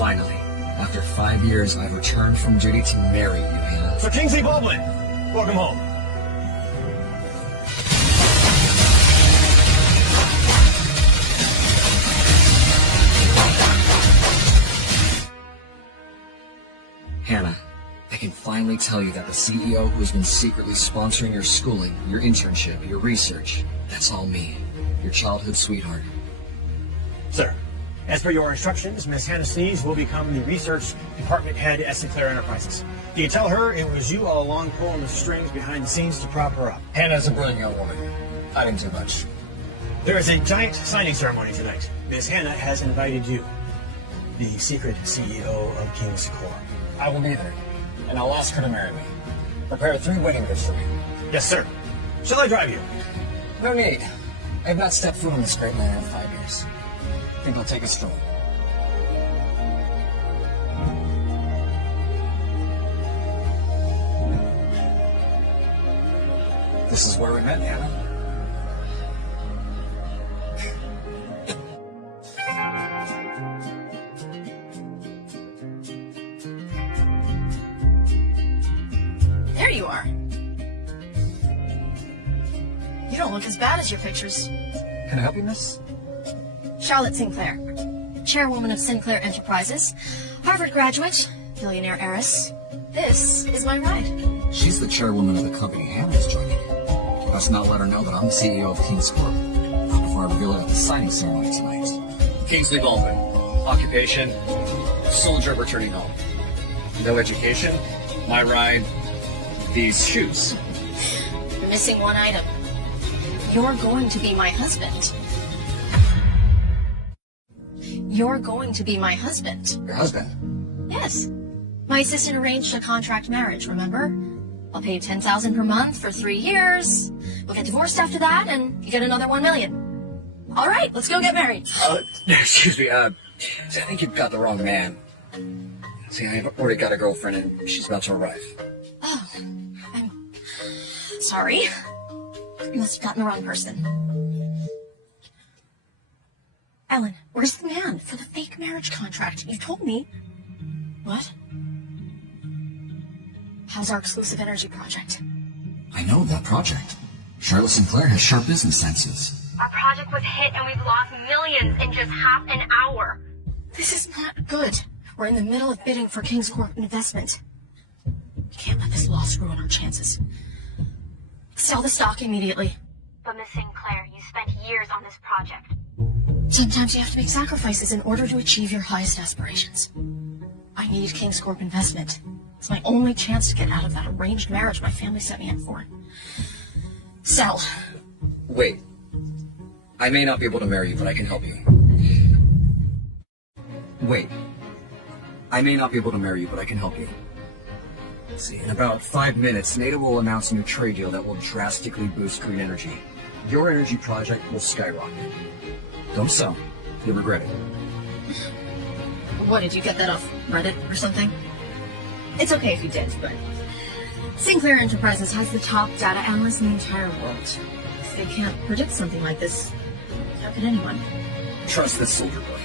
Finally, after 5 years, I've returned from duty to marry you, Hannah. So Kingsley Baldwin, welcome home. Hannah, I can finally tell you that the CEO who has been secretly sponsoring your schooling, your internship, your research, that's all me, your childhood sweetheart. Sir, as per your instructions, Miss Hannah Sness will become the research department head at Sinclair Enterprises. You can tell her it was you all along pulling the strings behind the scenes to prop her up. Hannah's a brilliant young woman. I didn't do much. There is a giant signing ceremony tonight. Miss Hannah has invited you, the secret CEO of King's Corp. I will be there, and I'll ask her to marry me. Prepare 3 wedding gifts for me. Yes, sir. Shall I drive you? No need. I have not stepped foot on this great land in 5 years. I think I'll take a stroll. This is where we met, Hannah. There you are. You don't look as bad as your pictures. Can I help you, miss? Charlotte Sinclair, chairwoman of Sinclair Enterprises, Harvard graduate, billionaire heiress. This is my ride. She's the chairwoman of the company Hannah's joining. Must not let her know that I'm the CEO of King's Corp. Not before I reveal it at the signing ceremony tonight. Kingsley Baldwin. Occupation, soldier returning home. No education. My ride, these shoes. You're missing one item. You're going to be my husband. You're going to be my husband. Your husband? Yes. My assistant arranged a contract marriage, remember? I'll pay you $10,000 per month for 3 years. We'll get divorced after that, and you get another $1 million. All right, let's go get married. Excuse me, I think you've got the wrong man. See, I've already got a girlfriend, and she's about to arrive. Oh, I'm sorry. You must have gotten the wrong person. Ellen, where's the man for the fake marriage contract? You told me. What? How's our exclusive energy project? I know that project. Charlotte Sinclair has sharp business senses. Our project was hit and we've lost millions in just half an hour. This is not good. We're in the middle of bidding for King's Corp investment. We can't let this loss ruin our chances. Sell the stock immediately. But Miss Sinclair, you spent years on this project. Sometimes you have to make sacrifices in order to achieve your highest aspirations. I need King's Corp investment. It's my only chance to get out of that arranged marriage my family set me up for. Sell. Wait. I may not be able to marry you, but I can help you. Wait. I may not be able to marry you, but I can help you. Let's see, in about 5 minutes, NATO will announce a new trade deal that will drastically boost green energy. Your energy project will skyrocket. Don't sell. You'll regret it. What, did you get that off Reddit or something? It's okay if you did, but Sinclair Enterprises has the top data analysts in the entire world. If they can't predict something like this, how could anyone? Trust this soldier boy.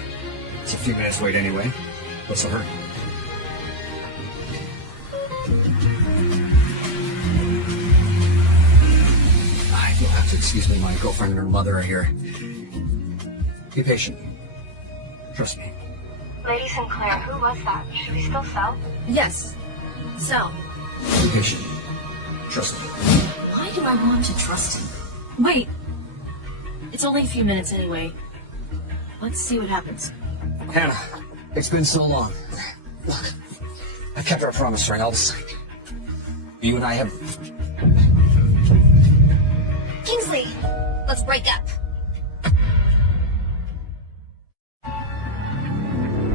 It's a few minutes wait anyway. What's the hurry? You'll have to excuse me, my girlfriend and her mother are here. Be patient. Trust me. Lady Sinclair, who was that? Should we still sell? Yes. Sell. Be patient. Trust me. Why do I want to trust him? Wait. It's only a few minutes anyway. Let's see what happens. Hannah, it's been so long. Look, I kept our promise ring. I'll decide. You and I have... Kingsley, let's break up.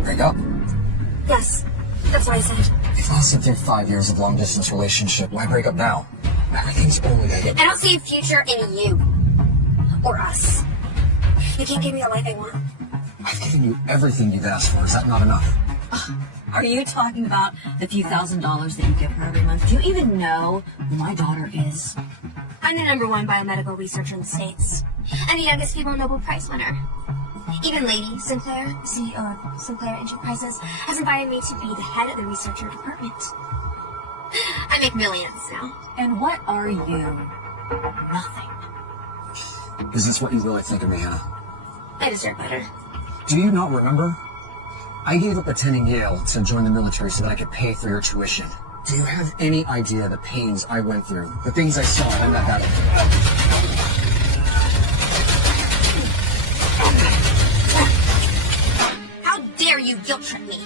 Break up? Yes, that's what I said. We've lasted through 5 years of long-distance relationship. Why break up now? Everything's only... I don't see a future in you. Or us. You can't give me the life I want. I've given you everything you've asked for. Is that not enough? Are you talking about the few $1,000s that you give her every month? Do you even know who my daughter is? I'm the #1 biomedical researcher in the States. I'm the youngest female Nobel Prize winner. Even Lady Sinclair, CEO of Sinclair Enterprises, has invited me to be the head of the researcher department. I make millions now. And what are you? Nothing. Is this what you really think of me, Hannah? I deserve better. Do you not remember? I gave up attending Yale to join the military so that I could pay for your tuition. Do you have any idea the pains I went through? The things I saw on that battlefield? How dare you guilt trip me?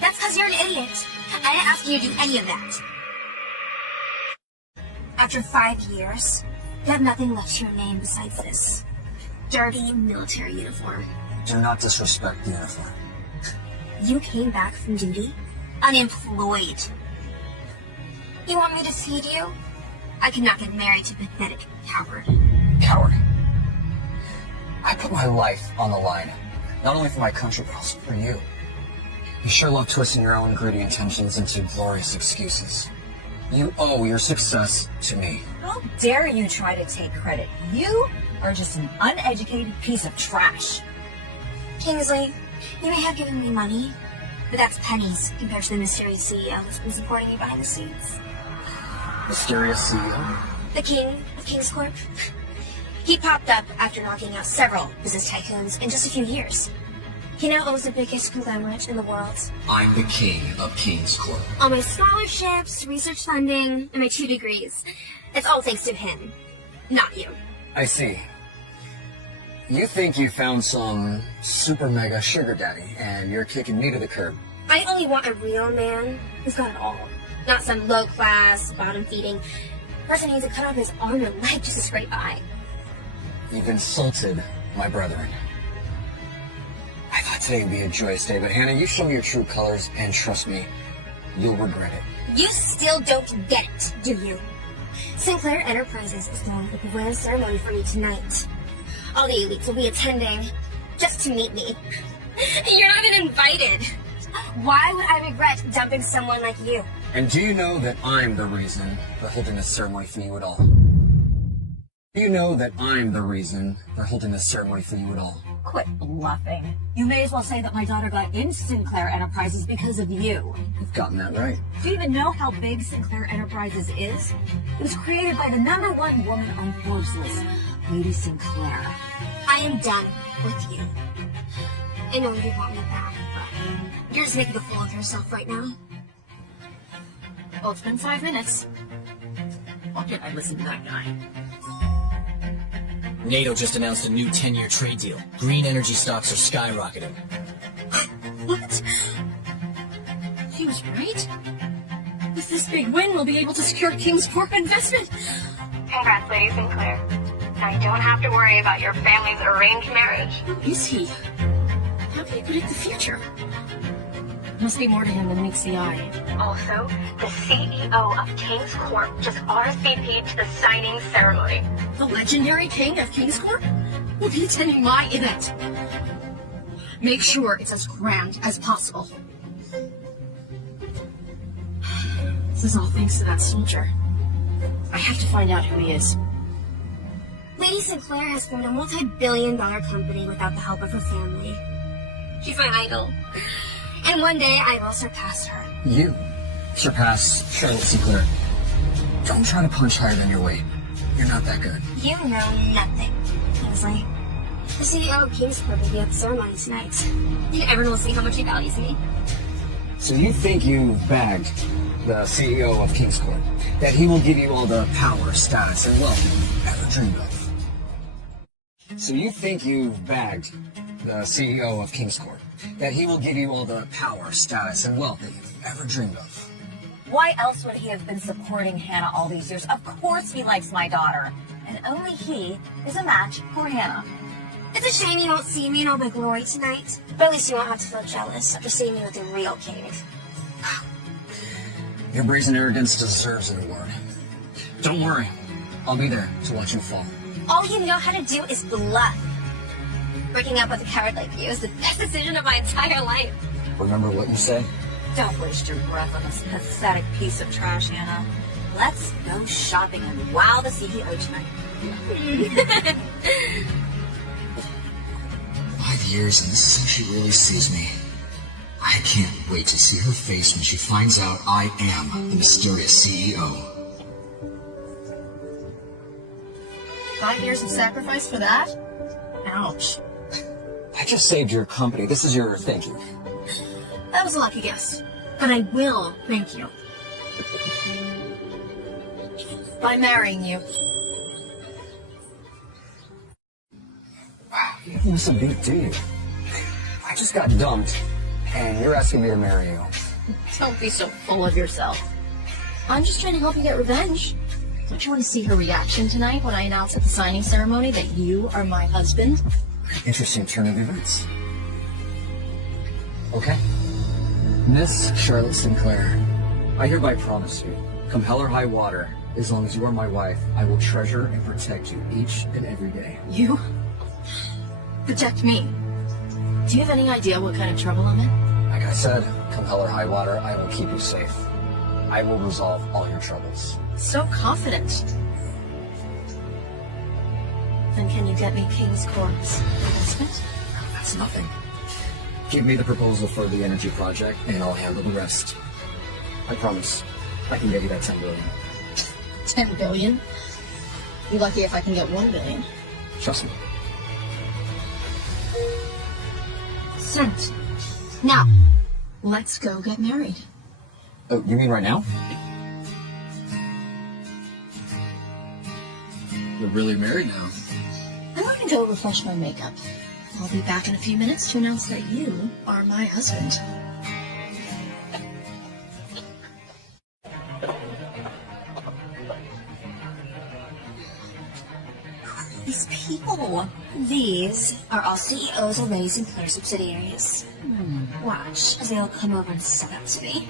That's because you're an idiot. I didn't ask you to do any of that. After 5 years, you have nothing left to your name besides this dirty military uniform. Do not disrespect the uniform. You came back from duty unemployed. You want me to feed you? I could not get married to a pathetic coward. Coward. I put my life on the line, not only for my country, but also for you. You sure love twisting your own greedy intentions into glorious excuses. You owe your success to me. How dare you try to take credit? You are just an uneducated piece of trash. Kingsley, you may have given me money, but that's pennies compared to the mysterious CEO who's been supporting me behind the scenes. Mysterious CEO? The king of King's Corp. He popped up after knocking out several business tycoons in just a few years. He now owns the biggest conglomerate in the world. I'm the king of King's Corp. All my scholarships, research funding, and my 2 degrees. It's all thanks to him, not you. I see. You think you found some super mega sugar daddy, and you're kicking me to the curb. I only want a real man who's got it all. Not some low-class, bottom-feeding person who needs to cut off his arm and leg just to scrape by. You've insulted my brethren. I thought today would be a joyous day, but Hannah, you show me your true colors, and trust me, you'll regret it. You still don't get it, do you? Sinclair Enterprises is throwing a grand ceremony for me tonight. All the elites will be attending just to meet me. You're not even invited. Why would I regret dumping someone like you? And do you know that I'm the reason they're holding this ceremony for you at all? Do you know that I'm the reason they're holding this ceremony for you at all? Quit bluffing. You may as well say that my daughter got in Sinclair Enterprises because of you. You've gotten that right. Do you even know how big Sinclair Enterprises is? It was created by the #1 woman on Forbes list, Lady Sinclair. I am done with you. I know you want me back, but you're just making a fool of yourself right now. Well, it's been 5 minutes. Why can't I listen to that guy? NATO just announced a new 10-year trade deal. Green energy stocks are skyrocketing. What? He was right? With this big win, we'll be able to secure King's Corp investment. Congrats, Lady Sinclair. Now you don't have to worry about your family's arranged marriage. Who is he? How can he predict the future? Must be more to him than meets the eye. Also, the CEO of King's Corp just RSVP'd to the signing ceremony. The legendary king of King's Corp will be attending my event. Make sure it's as grand as possible. This is all thanks to that soldier. I have to find out who he is. Lady Sinclair has formed a multi-billion-dollar company without the help of her family. She's my idol. And one day I will surpass her. You surpass Charlotte Sinclair. Don't try to punch higher than your weight. You're not that good. You know nothing, Kingsley. The CEO of King's Corp will be at the ceremony tonight. And everyone will see how much he values me. So you think you've bagged the CEO of King's Corp, that he will give you all the power, status, and wealth you've ever dreamed of? So you think you've bagged the CEO of King's Corp, that he will give you all the power, status, and wealth that you've ever dreamed of? Why else would he have been supporting Hannah all these years? Of course he likes my daughter. And only he is a match for Hannah. It's a shame you won't see me in all my glory tonight. But at least you won't have to feel jealous after seeing me with the real king. Your brazen arrogance deserves an award. Don't worry. I'll be there to watch you fall. All you know how to do is bluff. Breaking up with a coward like you is the best decision of my entire life. Remember what you said? Don't waste your breath on this pathetic piece of trash, Hannah. Let's go shopping and wow the CEO tonight. Why the years, and this is how she really sees me. I can't wait to see her face when she finds out I am the mysterious CEO. 5 years of sacrifice for that? Ouch. I just saved your company. This is your thank you. That was a lucky guess. But I will thank you. By marrying you. Wow, you think this is a big deal. I just got dumped, and you're asking me to marry you. Don't be so full of yourself. I'm just trying to help you get revenge. Don't you want to see her reaction tonight when I announce at the signing ceremony that you are my husband? Interesting turn of events. Okay. Miss Charlotte Sinclair, I hereby promise you, come hell or high water, as long as you are my wife, I will treasure and protect you each and every day. You? Protect me? Do you have any idea what kind of trouble I'm in? Like I said, come hell or high water, I will keep you safe. I will resolve all your troubles. So confident. Then can you get me King's Corp's investment? That's nothing. Give me the proposal for the energy project, and I'll handle the rest. I promise. I can get you that $10 billion. 10 billion? Be lucky if I can get 1 billion. Trust me. Sent. Now, let's go get married. Oh, you mean right now? We're really married now. I'm going to go refresh my makeup. I'll be back in a few minutes to announce that you are my husband. These people. These are all CEOs of Lady Sinclair subsidiaries. Watch as they all come over and suck up to me.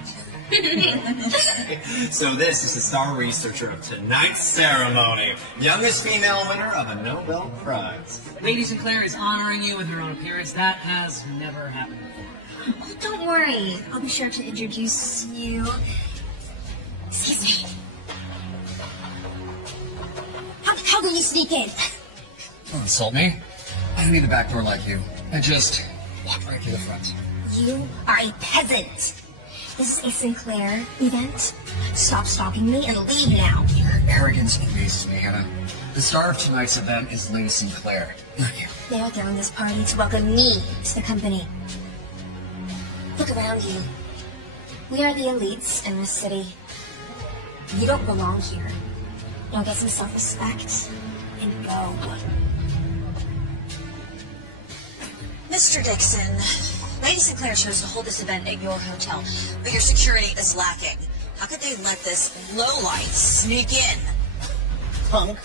So this is the star researcher of tonight's ceremony. Youngest female winner of a Nobel Prize. Lady Sinclair is honoring you with her own appearance. That has never happened before. Oh, don't worry. I'll be sure to introduce you. Excuse me. How can you sneak in? Don't insult me. I don't need the back door like you. I just walk right through the front. You are a peasant. This is a Sinclair event. Stop stalking me and leave now. Your arrogance amazes me, Hannah. The star of tonight's event is Lady Sinclair, not you. They are throwing this party to welcome me to the company. Look around you. We are the elites in this city. You don't belong here. Now get some self-respect and go. Mr. Dixon, Lady Sinclair chose to hold this event at your hotel, but your security is lacking. How could they let this lowlife sneak in? Punk,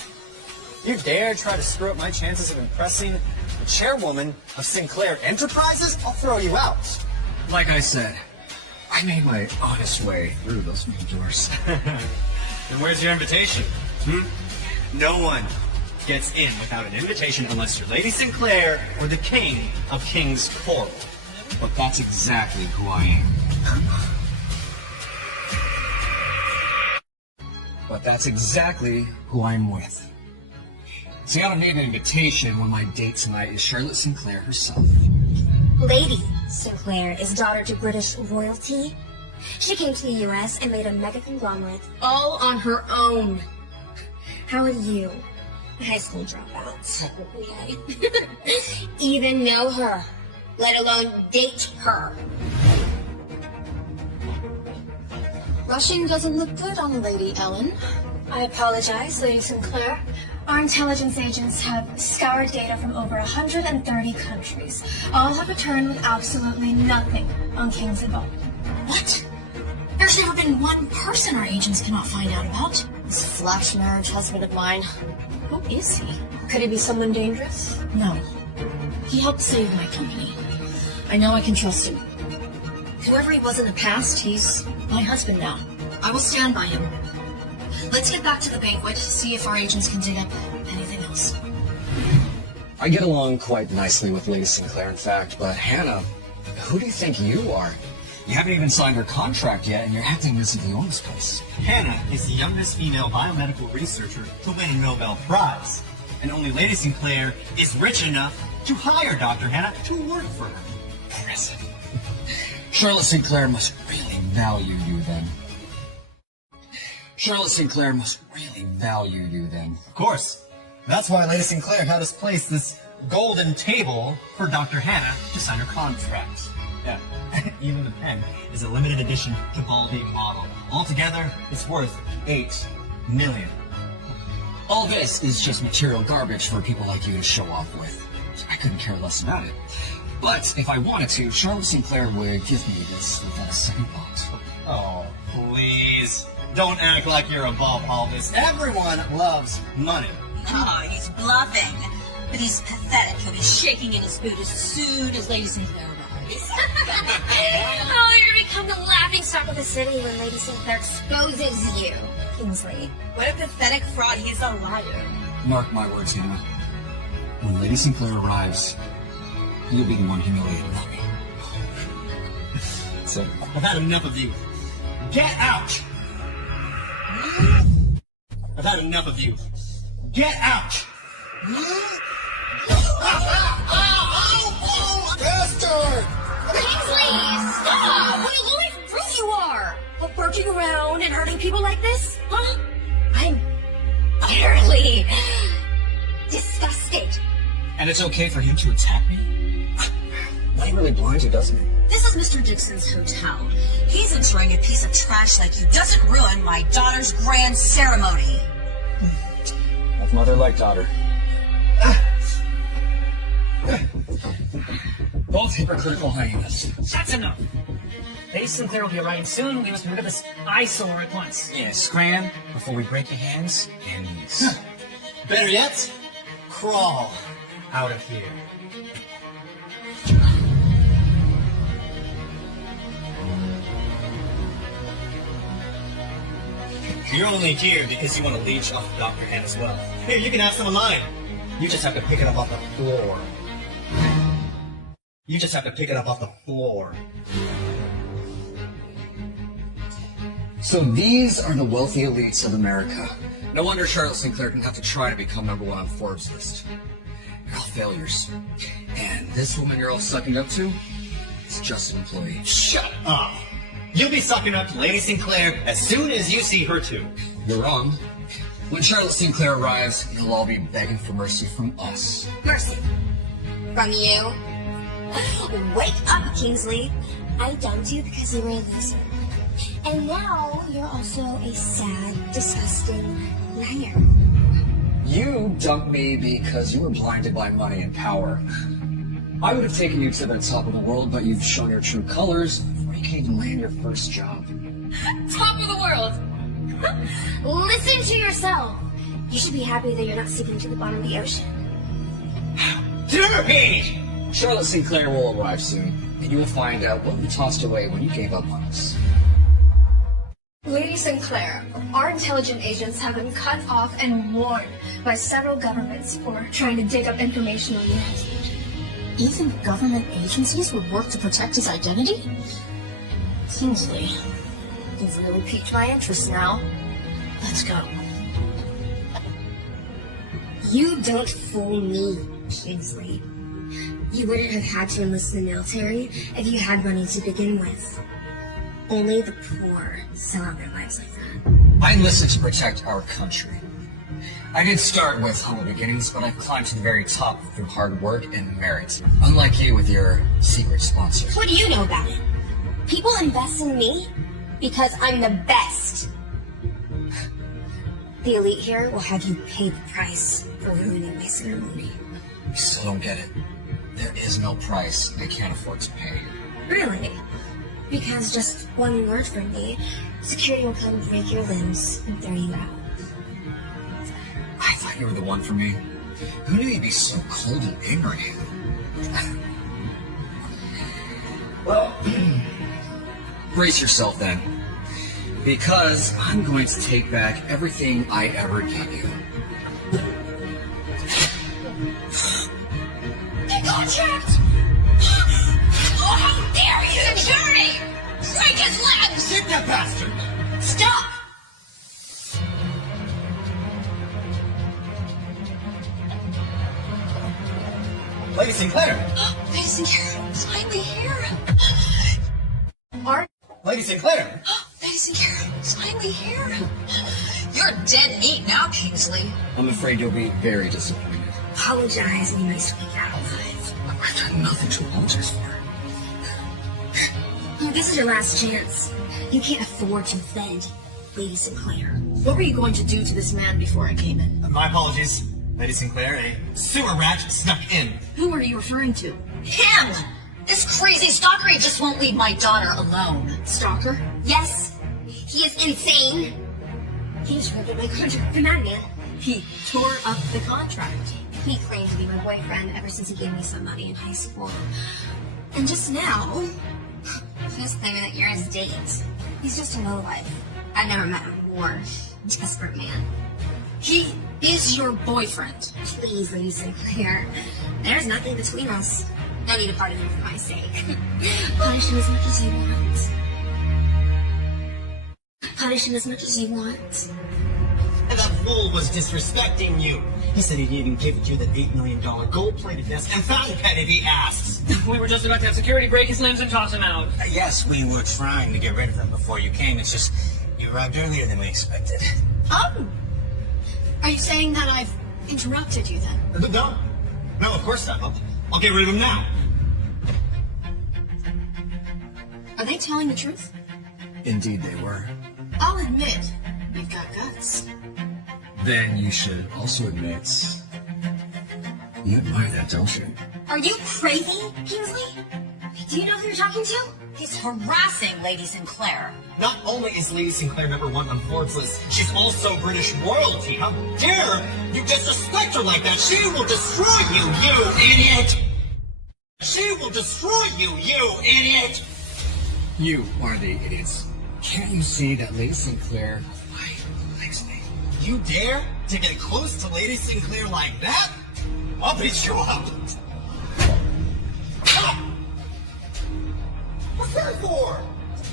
you dare try to screw up my chances of impressing the chairwoman of Sinclair Enterprises? I'll throw you out. Like I said, I made my honest way through those main doors. And where's your invitation? No one gets in without an invitation unless you're Lady Sinclair or the king of King's Corp. But that's exactly who I am. But that's exactly who I'm with. See, I don't need an invitation when my date tonight is Charlotte Sinclair herself. Lady Sinclair is daughter to British royalty. She came to the U.S. and made a mega conglomerate all on her own. How are you, a high school dropout, even know her, let alone date her? Rushing doesn't look good on Lady Ellen. I apologize, Lady Sinclair. Our intelligence agents have scoured data from over 130 countries. All have returned with absolutely nothing on King's involvement. What? There's never been one person our agents cannot find out about. This flash marriage husband of mine. Who is he? Could he be someone dangerous? No. He helped save my company. I know I can trust him. Whoever he was in the past, he's my husband now. I will stand by him. Let's get back to the banquet, see if our agents can dig up anything else. I get along quite nicely with Lady Sinclair, in fact, but Hannah, who do you think you are? You haven't even signed her contract yet, and you're acting as if you own this place. Hannah is the youngest female biomedical researcher to win a Nobel Prize. And only Lady Sinclair is rich enough to hire Dr. Hannah to work for her. Impressive. Charlotte Sinclair must really value you then. Charlotte Sinclair must really value you then. Of course. That's why Lady Sinclair had us place this golden table for Dr. Hannah to sign her contract. Yeah, even the pen is a limited edition Cavaldi model. Altogether, it's worth $8 million. All this is just material garbage for people like you to show off with. I couldn't care less about it. But if I wanted to, Charlotte Sinclair would give me this without a second thought. Oh, please. Don't act like you're above all this. Everyone loves money. Oh, he's bluffing. But he's pathetic. He'll be shaking in his boot as soon as Lady Sinclair arrives. Oh, you're gonna become the laughingstock of the city when Lady Sinclair exposes you, Kingsley. What a pathetic fraud. He's a liar. Mark my words, Hannah. When Lady Sinclair arrives, you'll be the one humiliated, not me. So, I've had enough of you. Get out! I've had enough of you. Get out! Bastard! Kingsley, stop! What a low-life brute you are! Barking around and hurting people like this? Huh? I'm utterly disgusted. And it's okay for him to attack me? Not really blind to, doesn't he? This is Mr. Dixon's hotel. He's enjoying a piece of trash like you doesn't ruin my daughter's grand ceremony. Like mother, like daughter. Both hypocritical hyenas. That's enough. Lady Sinclair will be arriving soon. We must get rid of this eyesore at once. Yeah, scram before we break your hands and knees. Better yet, crawl out of here. You're only here because you want to leech off Dr. Hannah as well. Here, you can have some of mine. You just have to pick it up off the floor. You just have to pick it up off the floor. So these are the wealthy elites of America. No wonder Charlotte Sinclair didn't have to try to become #1 on Forbes' list. They're all failures. And this woman you're all sucking up to is just an employee. Shut up! You'll be sucking up to Lady Sinclair as soon as you see her too. You're wrong. When Charlotte Sinclair arrives, you'll all be begging for mercy from us. Mercy. From you? Wake up, Kingsley. I dumped you because you were a loser. And now you're also a sad, disgusting liar. You dumped me because you were blinded by money and power. I would have taken you to the top of the world, but you've shown your true colors before you can even land your first job. Top of the world! Listen to yourself. You should be happy that you're not sinking to the bottom of the ocean. Derpy! Charlotte Sinclair will arrive soon, and you will find out what you tossed away when you gave up on us. Lady Sinclair, our intelligence agents have been cut off and warned by several governments for trying to dig up information on your husband. Even government agencies would work to protect his identity? Kingsley, you've really piqued my interest now. Let's go. You don't fool me, Kingsley. You wouldn't have had to enlist in the military if you had money to begin with. Only the poor sell out their lives like that. I enlisted to protect our country. I did start with humble beginnings, but I've climbed to the very top through hard work and merit. Unlike you with your secret sponsor. What do you know about it? People invest in me because I'm the best. The elite here will have you pay the price for ruining my ceremony. You still don't get it. There is no price they can't afford to pay. Really? Because just one word from me, security will come break your limbs and throw you out. I thought you were the one for me. Who knew you'd be so cold and ignorant? Well, brace yourself then. Because I'm going to take back everything I ever gave you. The contract! Oh, how dare you! Security! Break his legs! Get that bastard! Stop! Lady Sinclair! Lady Sinclair, finally here. Lady Sinclair! Lady Sinclair, finally here. You're dead meat now, Kingsley. I'm afraid you'll be very disappointed. Apologize and you may still get out alive. I've done nothing to apologize for. This is your last chance. You can't afford to offend Lady Sinclair. What were you going to do to this man before I came in? My apologies, Lady Sinclair. A sewer rat snuck in. Who are you referring to? Him! This crazy stalker, he just won't leave my daughter alone. Stalker? Yes, he is insane. He interrupted my contract with the madman. He tore up the contract. He claimed to be my boyfriend ever since he gave me some money in high school. And just now, he's claiming that you're his date. He's just a lowlife. I've never met a more desperate man. He is your boyfriend. Please, Lady Sinclair. There's nothing between us. No need to pardon him for my sake. Punish him as much as you want. Punish him as much as you want. And that fool was disrespecting you. He said he'd even give you that $8 million gold-plated vest and fountain pen if he asks. We were just about to have security break his limbs and toss him out. Yes, we were trying to get rid of them before you came. It's just you arrived earlier than we expected. Oh! Are you saying that I've interrupted you then? No, of course not. I'll get rid of him now. Are they telling the truth? Indeed they were. I'll admit, you've got guts. Then you should also admit you admire that, don't you? Are you crazy, Kingsley? Do you know who you're talking to? He's harassing Lady Sinclair. Not only is Lady Sinclair #1 on Forbes' list, she's also British royalty. How dare you disrespect her like that? She will destroy you, you idiot! She will destroy you, you idiot! You are the idiots. Can't you see that Lady Sinclair quite likes me? You dare to get close to Lady Sinclair like that? I'll beat you up! Ah! What's that for?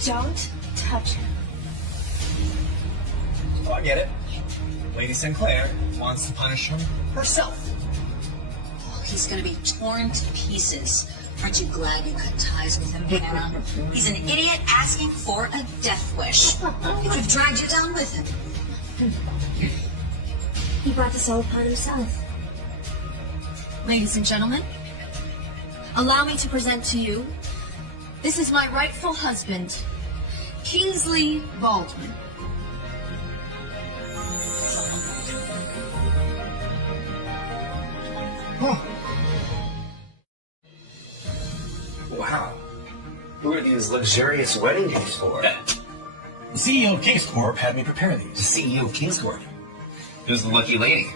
Don't touch him. Oh, I get it. Lady Sinclair wants to punish him herself. He's gonna be torn to pieces. Aren't you glad you cut ties with him, Hannah? He's an idiot asking for a death wish. He would have dragged you down with him. He brought this all upon himself. Ladies and gentlemen, allow me to present to you, this is my rightful husband, Kingsley Baldwin. Wow. Who are these luxurious wedding gifts for? The CEO of Kings Corp had me prepare these. The CEO of King's Corp. Who's the lucky lady?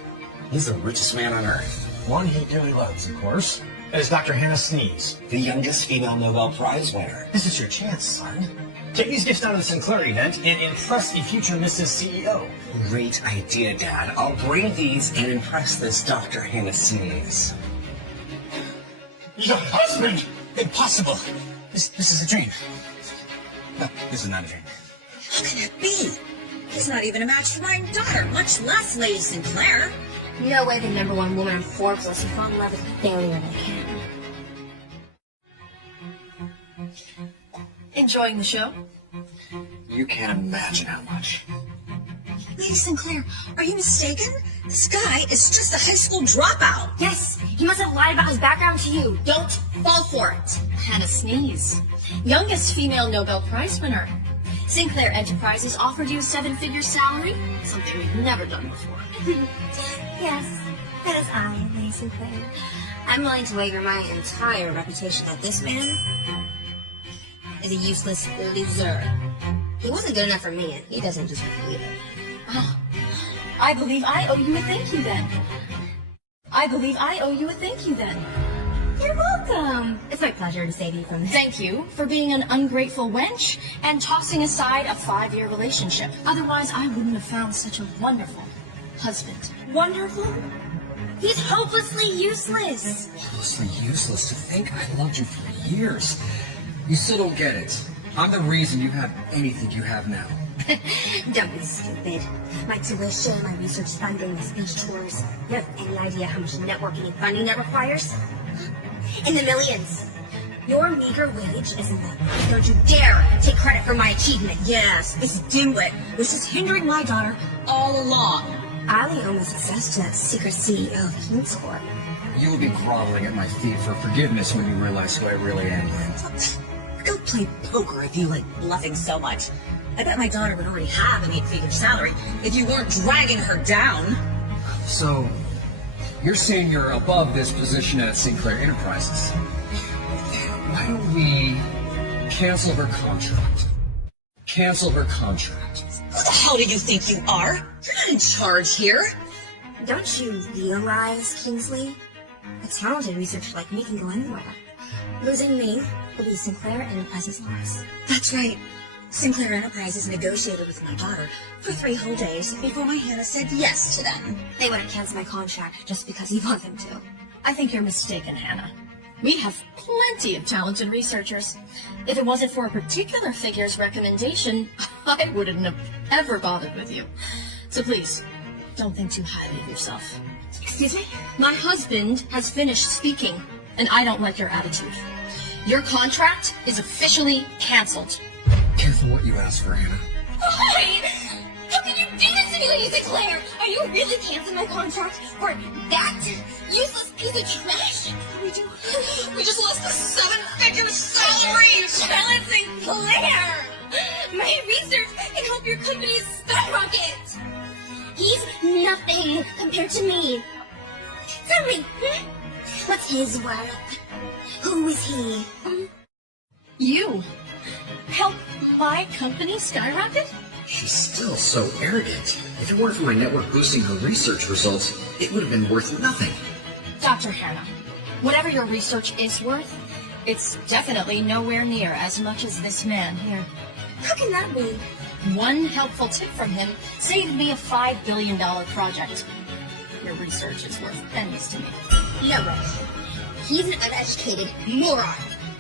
He's the richest man on earth. One he dearly loves, of course. That is Dr. Hannah Sness. The youngest female Nobel Prize winner. This is your chance, son. Take these gifts down to the Sinclair event and impress the future Mrs. CEO. Great idea, Dad. I'll bring these and impress this Dr. Hannah Sness. Your husband! Impossible. This is a dream. No, this is not a dream. How can it be? He's not even a match for my daughter, much less Lady Sinclair. No way the #1 woman on Forbes list would fall in love with a failure like him. Enjoying the show? You can't imagine how much. Lady Sinclair, are you mistaken? This guy is just a high school dropout. Yes, he must have lied about his background to you. Don't fall for it. Hannah Sness, youngest female Nobel Prize winner. Sinclair Enterprises offered you a 7-figure salary, something we've never done before. Yes, that is I, Lady Sinclair. I'm willing to wager my entire reputation that this man is a useless loser. He wasn't good enough for me, and he doesn't deserve it either. Oh, I believe I owe you a thank you then. You're welcome. It's my pleasure to save you from this. Thank you for being an ungrateful wench and tossing aside a 5-year relationship. Otherwise, I wouldn't have found such a wonderful husband. Wonderful? He's hopelessly useless. Hopelessly useless. To think I loved you for years. You still don't get it. I'm the reason you have anything you have now. Don't be stupid. My tuition, my research funding, my speech tours. You have any idea how much networking and funding that requires? In the millions. Your meager wage isn't that much. Don't you dare take credit for my achievement. Yes, this dimwit was just hindering my daughter all along. I only owe my success to that secret CEO of Kingsport. You will be groveling at my feet for forgiveness when you realize who I really am. Go play poker if you like bluffing so much. I bet my daughter would already have an 8-figure salary if you weren't dragging her down. So, you're saying you're above this position at Sinclair Enterprises. Why don't we cancel her contract? Cancel her contract. Who the hell do you think you are? You're not in charge here. Don't you realize, Kingsley? A talented researcher like me can go anywhere. Losing me will be Sinclair Enterprises' loss. That's right. Sinclair Enterprises negotiated with my daughter for 3 whole days before my Hannah said yes to them. They wouldn't cancel my contract just because you want them to. I think you're mistaken, Hannah. We have plenty of talented researchers. If it wasn't for a particular figure's recommendation, I wouldn't have ever bothered with you. So please, don't think too highly of yourself. Excuse me? My husband has finished speaking, and I don't like your attitude. Your contract is officially canceled. Careful what you ask for, Hannah. Why? How can you do this to me, Lady Sinclair? Are you really canceling my contract for that useless piece of trash? We just lost a 7-figure salary! Charlotte Sinclair! My research can help your company skyrocket! He's nothing compared to me. Tell me, what's his worth? Who is he? You help my company skyrocket? She's still so arrogant. If it weren't for my network boosting her research results, it would have been worth nothing. Dr. Hannah, whatever your research is worth, it's definitely nowhere near as much as this man here. How can that be? One helpful tip from him saved me a $5 billion project. Your research is worth pennies to me. No way. He's an uneducated moron.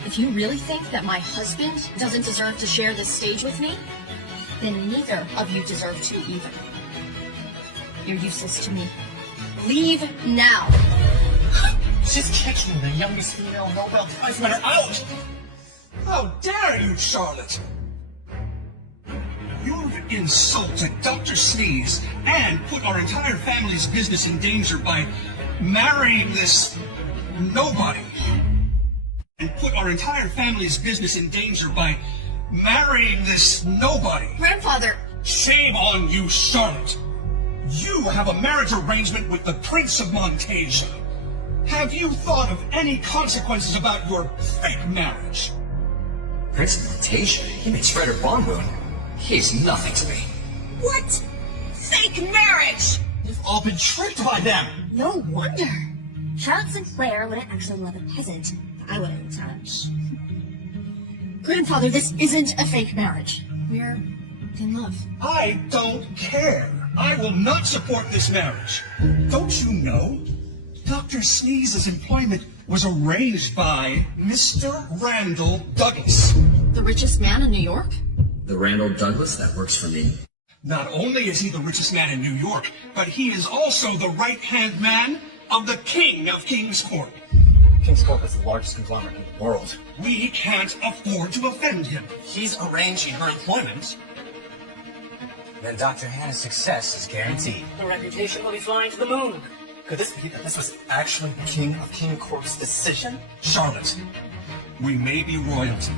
If you really think that my husband doesn't deserve to share this stage with me, then neither of you deserve to either. You're useless to me. Leave now. She's kicking the youngest female Nobel Prize winner out! How dare you, Charlotte! You've insulted Dr. Sneeze and put our entire family's business in danger by marrying this nobody. And put our entire family's business in danger by marrying this nobody. Grandfather! Shame on you, Charlotte! You have a marriage arrangement with the Prince of Montasia. Have you thought of any consequences about your fake marriage? Prince of Montasia? He makes Frederick Von Boone. He's nothing to me. What? Fake marriage! You've all been tricked by them! No wonder. Charlotte Sinclair wouldn't actually love a peasant. I wouldn't touch. Grandfather, this isn't a fake marriage. We're in love. I don't care. I will not support this marriage. Don't you know? Dr. Sneeze's employment was arranged by Mr. Randall Douglas. The richest man in New York? The Randall Douglas, that works for me. Not only is he the richest man in New York, but he is also the right-hand man of the King of Kingsport. Kingsport is the largest conglomerate in the world. We can't afford to offend him. He's arranging her employment. Then Dr. Hannah's success is guaranteed. The reputation will be flying to the moon. Could this be that this was actually King of Kingcorp's decision? Charlotte, we may be royalty,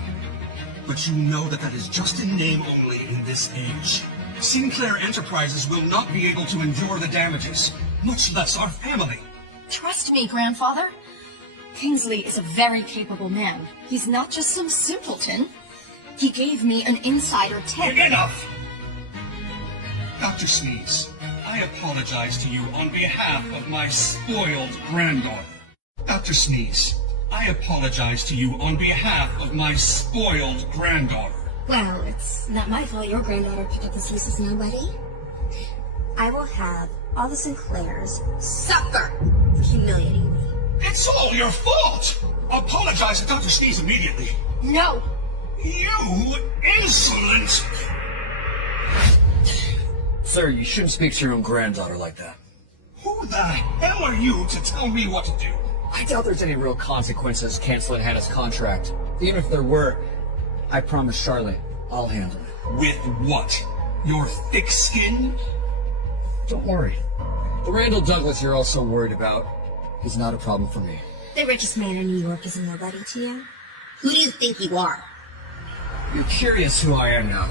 but you know that is just in name only in this age. Sinclair Enterprises will not be able to endure the damages, much less our family. Trust me, Grandfather. Kingsley is a very capable man. He's not just some simpleton. He gave me an insider tip. Enough! Dr. Sneeze, I apologize to you on behalf of my spoiled granddaughter. Dr. Sneeze, I apologize to you on behalf of my spoiled granddaughter. Well, it's not my fault your granddaughter picked up this useless nobody. I will have all the Sinclairs suffer for humiliating me. It's all your fault! Apologize to Dr. Sneeze immediately. No! You insolent! Sir, you shouldn't speak to your own granddaughter like that. Who the hell are you to tell me what to do? I doubt there's any real consequences canceling Hannah's contract. Even if there were, I promise Charlotte, I'll handle it. With what? Your thick skin? Don't worry. The Randall Douglas you're all so worried about is not a problem for me. The richest man in New York is a nobody to you. Who do you think you are? You're curious who I am now.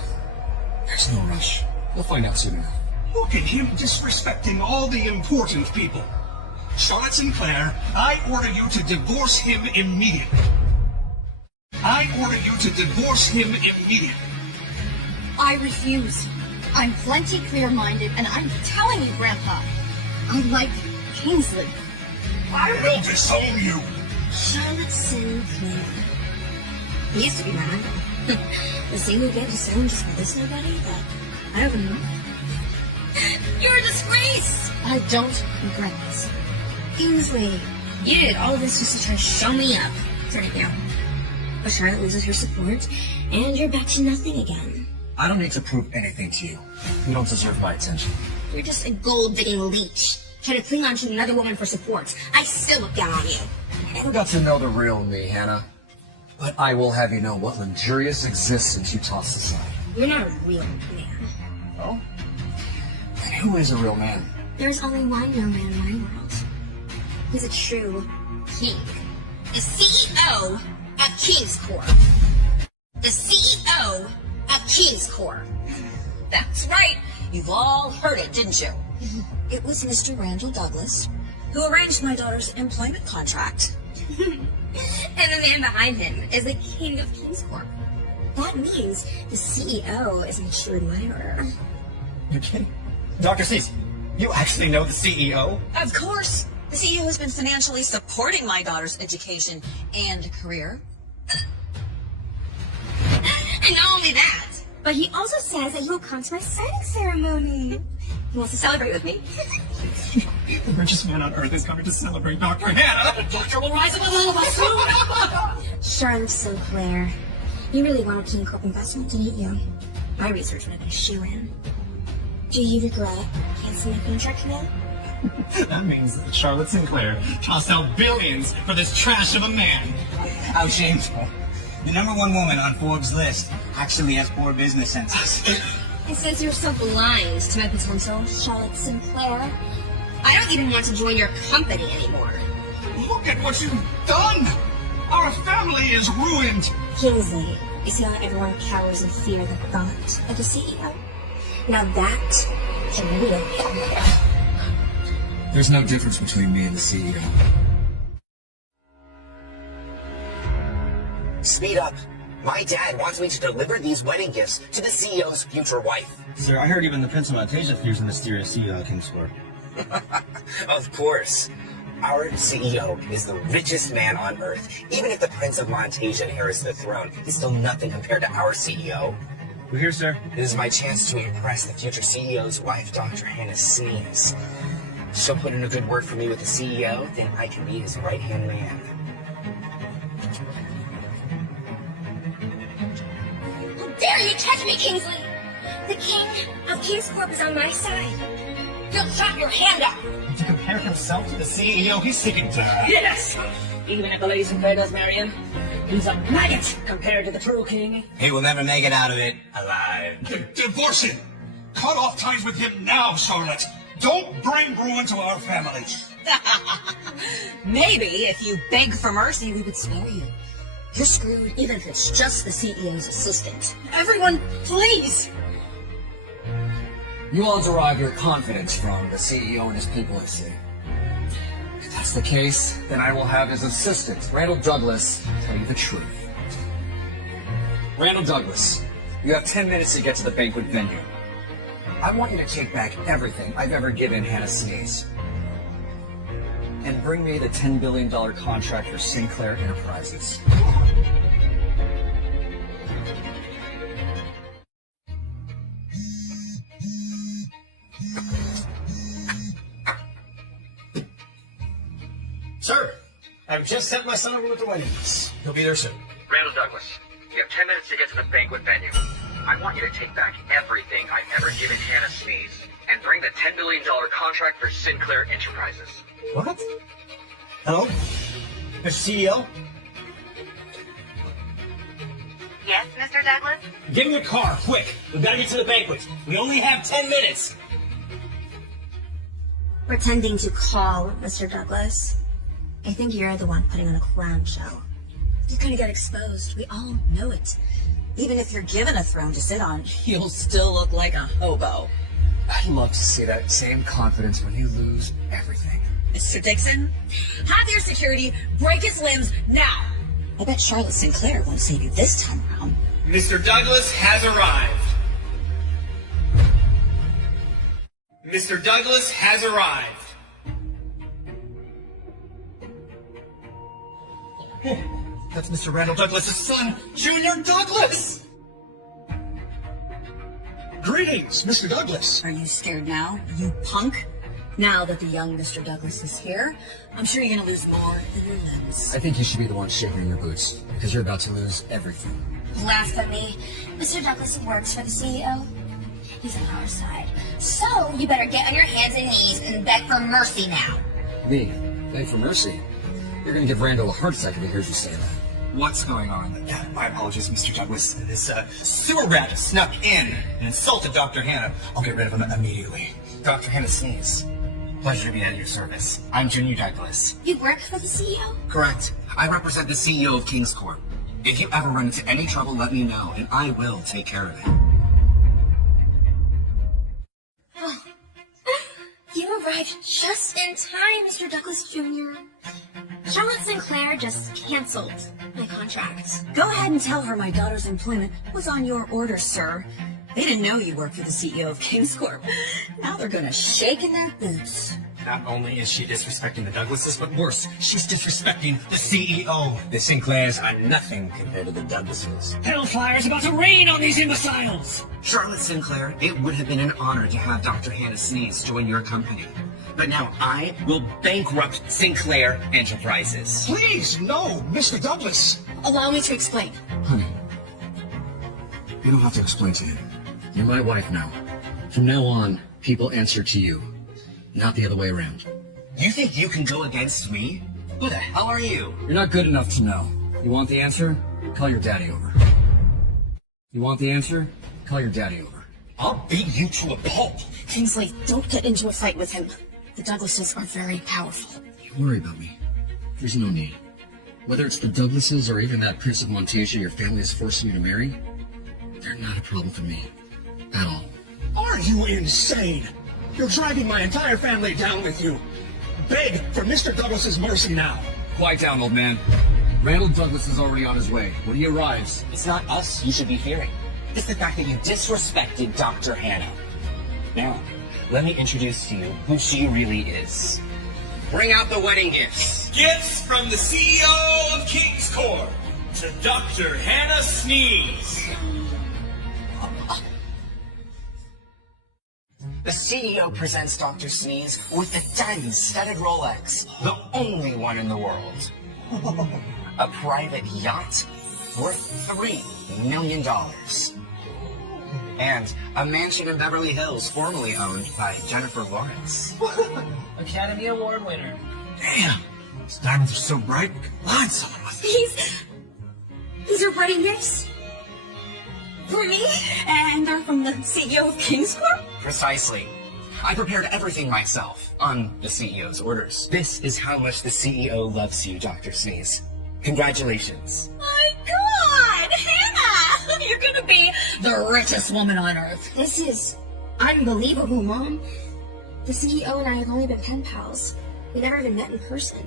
There's no rush. You'll find out soon enough. Look at him disrespecting all the important people. Charlotte Sinclair, I order you to divorce him immediately. I order you to divorce him immediately. I refuse. I'm plenty clear-minded, and I'm telling you, Grandpa, I like Kingsley. I will disown you. Charlotte Sinclair. He used to be my uncle. The same who get disowned just for this nobody that I don't know. You're a disgrace! I don't regret this. Kingsley, you did all of this just to try to show me up. Turn it down. But Charlotte loses her support, and you're back to nothing again. I don't need to prove anything to you. You don't deserve my attention. You're just a gold-digging leech, trying to cling on to another woman for support. I still look down on you. You never got to know the real me, Hannah. But I will have you know what luxurious existence you toss aside. You're not a real man. Oh? Then who is a real man? There's only one real man in my world. He's a true king. The CEO of King's Corp. The CEO of King's Corp. That's right. You've all heard it, didn't you? It was Mr. Randall Douglas who arranged my daughter's employment contract. And the man behind him is the king of King's Corp. That means the CEO is my true admirer. You're kidding? Dr. Cease, you actually know the CEO? Of course. The CEO has been financially supporting my daughter's education and career. And not only that, but he also says that he'll come to my signing ceremony. He wants to celebrate with me. The richest man on earth is coming to celebrate Dr. Hannah. The doctor will rise above all of us. Charlotte Sinclair, you really want a King Corp investment, didn't you? My research would have been a shoe-in. Do you regret canceling the contract now? That means that Charlotte Sinclair tossed out billions for this trash of a man. How shameful. The #1 woman on Forbes' list actually has poor business senses. And since you're so blind to my potential, Charlotte Sinclair, I don't even want to join your company anymore. Look at what you've done. Our family is ruined. Kingsley, you see how everyone cowers in fear of the thought of the CEO? Now that can really happen. There's no difference between me and the CEO. Speed up. My dad wants me to deliver these wedding gifts to the CEO's future wife. Sir, I heard even the Prince of Montasia fears the mysterious CEO of King's Corp. Of course. Our CEO is the richest man on earth. Even if the Prince of Montasia inherits the throne, he's still nothing compared to our CEO. We're here, sir. This is my chance to impress the future CEO's wife, Dr. Hannah Sness. She'll put in a good word for me with the CEO, then I can be his right-hand man. How dare you touch me, Kingsley? The king of King's Corp is on my side. You'll chop your hand off. To compare himself to the CEO, he's sticking to that. Yes! Even if the lady Sinclair does marry him, he's a maggot compared to the true king. He will never make it out of it alive. Divorce him. Cut off ties with him now, Charlotte. Don't bring ruin to our family. Maybe if you beg for mercy, we would spare you. You're screwed even if it's just the CEO's assistant. Everyone, please. You all derive your confidence from the CEO and his people, I see. If that's the case, then I will have his assistant, Randall Douglas, tell you the truth. Randall Douglas, you have 10 minutes to get to the banquet venue. I want you to take back everything I've ever given Hannah Sness. And bring me the $10 billion contract for Sinclair Enterprises. Sir, I've just sent my son over with the wedding dress. He'll be there soon. Randall Douglas, you have 10 minutes to get to the banquet venue. I want you to take back everything I've ever given Hannah Sness and bring the $10 billion contract for Sinclair Enterprises. What? Hello? CEO? Yes, Mr. Douglas? Give me your car, quick. We've got to get to the banquet. We only have 10 minutes. Pretending to call Mr. Douglas. I think you're the one putting on a clown show. You're gonna get exposed. We all know it. Even if you're given a throne to sit on, you'll still look like a hobo. I'd love to see that same confidence when you lose everything. Mr. Dixon, have your security break his limbs now. I bet Charlotte Sinclair won't save you this time around. Mr. Douglas has arrived. Mr. Douglas has arrived. That's Mr. Randall Douglas' son, Junior Douglas! Greetings, Mr. Douglas. Are you scared now, you punk? Now that the young Mr. Douglas is here, I'm sure you're gonna lose more than your limbs. I think you should be the one shaking in your boots, because you're about to lose everything. Blasphemy. Mr. Douglas works for the CEO. He's on our side. So you better get on your hands and knees and beg for mercy now. Me? Beg for mercy? You're gonna give Randall a heart attack if he hears you say that. What's going on? My apologies, Mr. Douglas. This sewer rat snuck in and insulted Dr. Hannah. I'll get rid of him immediately. Dr. Hannah Sneeze. Pleasure to be at your service. I'm Junior Douglas. You work for the CEO? Correct. I represent the CEO of King's Corp. If you ever run into any trouble, let me know, and I will take care of it. Oh, you arrived just in time, Mr. Douglas Jr. Charlotte Sinclair just canceled my contract. Go ahead and tell her my daughter's employment was on your order, sir. They didn't know you worked for the CEO of King's Corp. Now they're gonna shake in their boots. Not only is she disrespecting the Douglases, but worse, she's disrespecting the CEO. The Sinclairs are nothing compared to the Douglases. Hellfire's about to rain on these imbeciles! Charlotte Sinclair, it would have been an honor to have Dr. Hannah Sneeze join your company. But now I will bankrupt Sinclair Enterprises. Please, no, Mr. Douglas. Allow me to explain. Honey, you don't have to explain to him. You're my wife now. From now on, people answer to you, not the other way around. You think you can go against me? Who the hell are you? You're not good enough to know. You want the answer? Call your daddy over. You want the answer? Call your daddy over. I'll beat you to a pulp. Kingsley, don't get into a fight with him. The Douglases are very powerful. You worry about me. There's no need. Whether it's the Douglases or even that Prince of Montasia your family is forcing you to marry, they're not a problem for me. At all. Are you insane? You're dragging my entire family down with you. Beg for Mr. Douglas's mercy now. Quiet down, old man. Randall Douglas is already on his way. When he arrives... It's not us you should be fearing. It's the fact that you disrespected Dr. Hannah. Now, let me introduce to you who she really is. Bring out the wedding gifts. Gifts from the CEO of King's Corp to Dr. Hannah Sneeze. The CEO presents Dr. Sneeze with the diamond-studded Rolex, the only one in the world. A private yacht worth $3 million. And a mansion in Beverly Hills formerly owned by Jennifer Lawrence. Academy Award winner. Damn! These diamonds are so bright, we could blind someone with them. These are wedding gifts? For me? And they're from the CEO of King's Corp? Precisely. I prepared everything myself on the CEO's orders. This is how much the CEO loves you, Dr. Sneeze. Congratulations. My God! Hannah! You're gonna be the richest woman on earth. This is unbelievable, Mom. The CEO and I have only been pen pals. We never even met in person.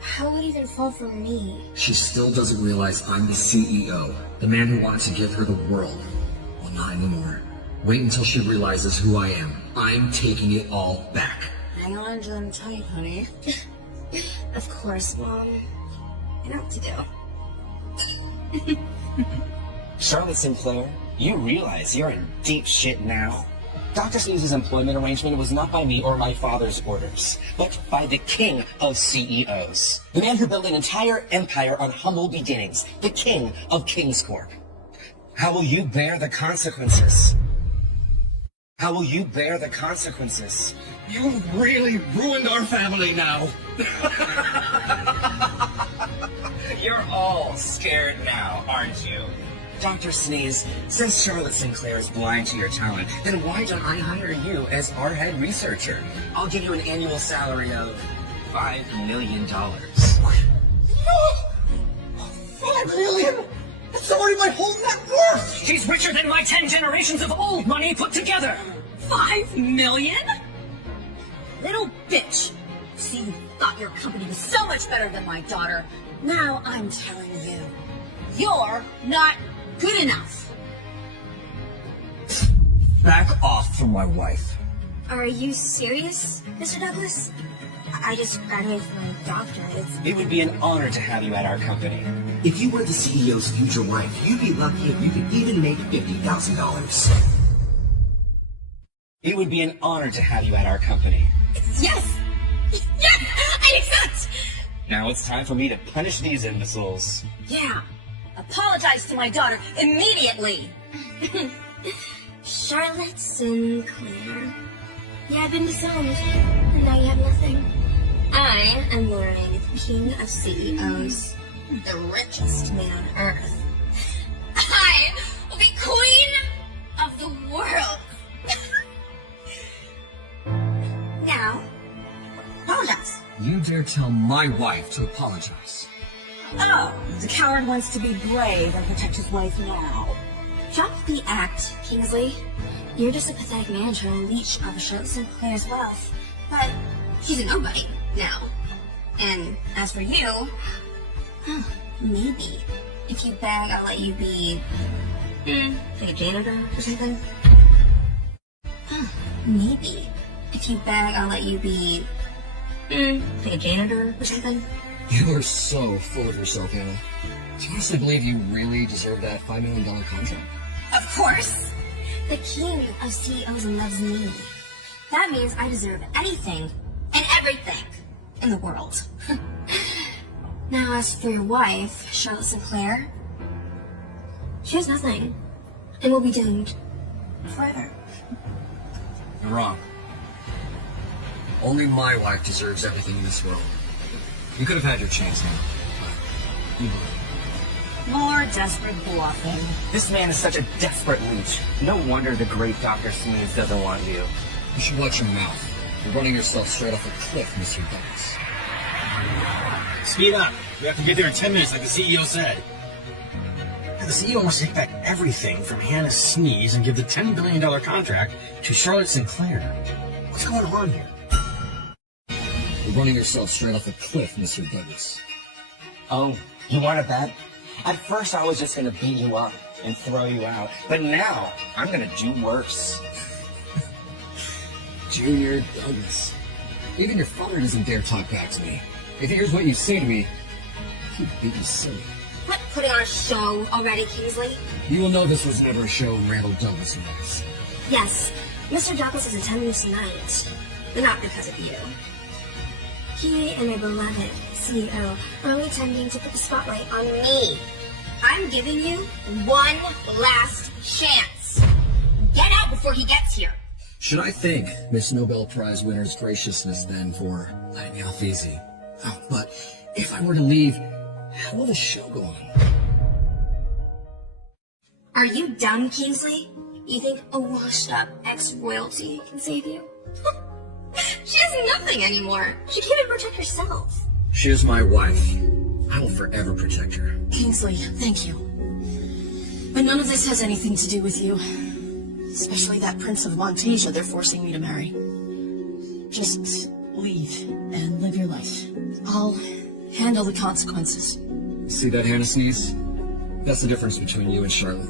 How would it even fall for me? She still doesn't realize I'm the CEO, the man who wanted to give her the world. Well, not anymore. Wait until she realizes who I am. I'm taking it all back. Hang on to them tight, honey. Of course, Mom. I know what to do. Charlotte Sinclair, you realize you're in deep shit now? Dr. Sneeze's employment arrangement was not by me or my father's orders, but by the king of CEOs. The man who built an entire empire on humble beginnings. The king of King's Corp. How will you bear the consequences? How will you bear the consequences? You've really ruined our family now. you're all scared now, aren't you? Dr. Sneeze, since Charlotte Sinclair is blind to your talent, then why don't I hire you as our head researcher? I'll give you an annual salary of $5 million. $5 million? That's already my whole net worth! He's richer than my 10 generations of old money put together. 5 million? Little bitch. See, you thought your company was so much better than my daughter. Now I'm telling you, you're not good enough. Back off from my wife. Are you serious, Mr. Douglas? I just graduated from a doctorate. It would be an honor to have you at our company. If you were the CEO's future wife, you'd be lucky if you could even make $50,000. It would be an honor to have you at our company. Yes! Yes! I accept! Now it's time for me to punish these imbeciles. Yeah. Apologize to my daughter immediately. Charlotte Sinclair. You have been disowned, and now you have nothing. I am marrying the king of CEOs, the richest man on earth. I will be queen of the world. Now, apologize. You dare tell my wife to apologize? Oh, the coward wants to be brave and protect his wife now. Drop the act, Kingsley. You're just a pathetic man trying to leech off of Charlotte Sinclair's wealth. But she's a nobody now. And as for you, maybe if you beg, I'll let you be, like a janitor or something. Maybe if you beg, I'll let you be, like a janitor or something. You are so full of yourself, Anna. Do you honestly believe you really deserve that $5 million contract? Of course. The king of CEOs loves me. That means I deserve anything and everything in the world. Now, as for your wife, Charlotte Sinclair, she has nothing and will be doomed forever. You're wrong. Only my wife deserves everything in this world. You could have had your chance now, but you blew it. More desperate bluffing. This man is such a desperate leech. No wonder the great Dr. Sneeze doesn't want you. You should watch your mouth. You're running yourself straight off a cliff, Mr. Douglas. Speed up. We have to get there in 10 minutes like the CEO said. The CEO wants to take back everything from Hannah Sneeze and give the $10 billion contract to Charlotte Sinclair. What's going on here? You're running yourself straight off a cliff, Mr. Douglas. Oh, you want to bet? At first I was just going to beat you up and throw you out. But now I'm going to do worse. Junior Douglas. Even your father doesn't dare talk back to me. If he hears what you say to me, he'd beat you silly. Quit putting on a show already, Kingsley. You will know this was never a show Randall Douglas was. Yes, Mr. Douglas is attending tonight, but not because of you. He and my beloved CEO are only attempting to put the spotlight on me. I'm giving you one last chance. Get out before he gets here. Should I thank Miss Nobel Prize winner's graciousness then for letting me off easy? Oh, but if I were to leave, how will the show go on? Are you dumb, Kingsley? You think a washed-up ex-royalty can save you? She has nothing anymore. She can't even protect herself. She is my wife. I will forever protect her. Kingsley, thank you. But none of this has anything to do with you. Especially that Prince of Montasia they're forcing me to marry. Just leave and live your life. I'll handle the consequences. See that, Hannah Sneeze? That's the difference between you and Charlotte.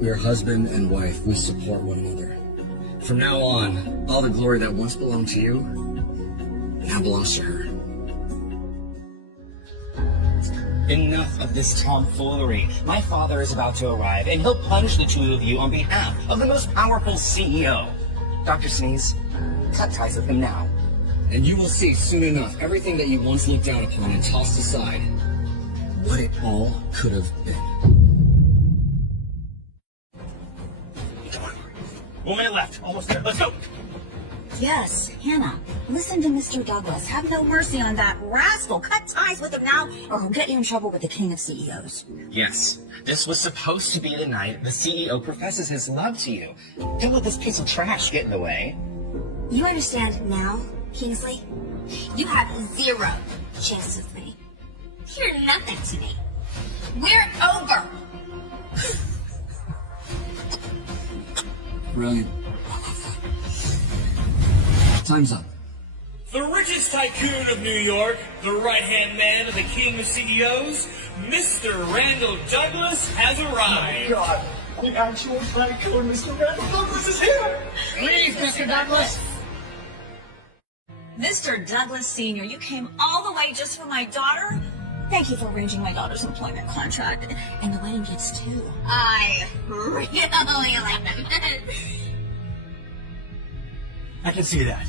We are husband and wife. We support one another. From now on, all the glory that once belonged to you now belongs to her. Enough of this tomfoolery. My father is about to arrive, and he'll punish the two of you on behalf of the most powerful CEO. Dr. Sneeze, cut ties with him now. And you will see soon enough everything that you once looked down upon and tossed aside, what it all could have been. 1 minute left. Almost there. Let's go. Yes, Hannah, listen to Mr. Douglas. Have no mercy on that rascal. Cut ties with him now, or he'll get you in trouble with the king of CEOs. Yes, this was supposed to be the night the CEO professes his love to you. Don't let this piece of trash get in the way. You understand now, Kingsley? You have 0 chances with me. You're nothing to me. We're over. Brilliant. Time's up. The richest tycoon of New York, the right-hand man of the king of CEOs, Mr. Randall Douglas has arrived. Oh God, the actual tycoon, Mr. Randall Douglas is here. Leave, Mr. Douglas. Mr. Douglas Sr., you came all the way just for my daughter? Thank you for arranging my daughter's employment contract. And the wedding gifts, too. I really like them. I can see that.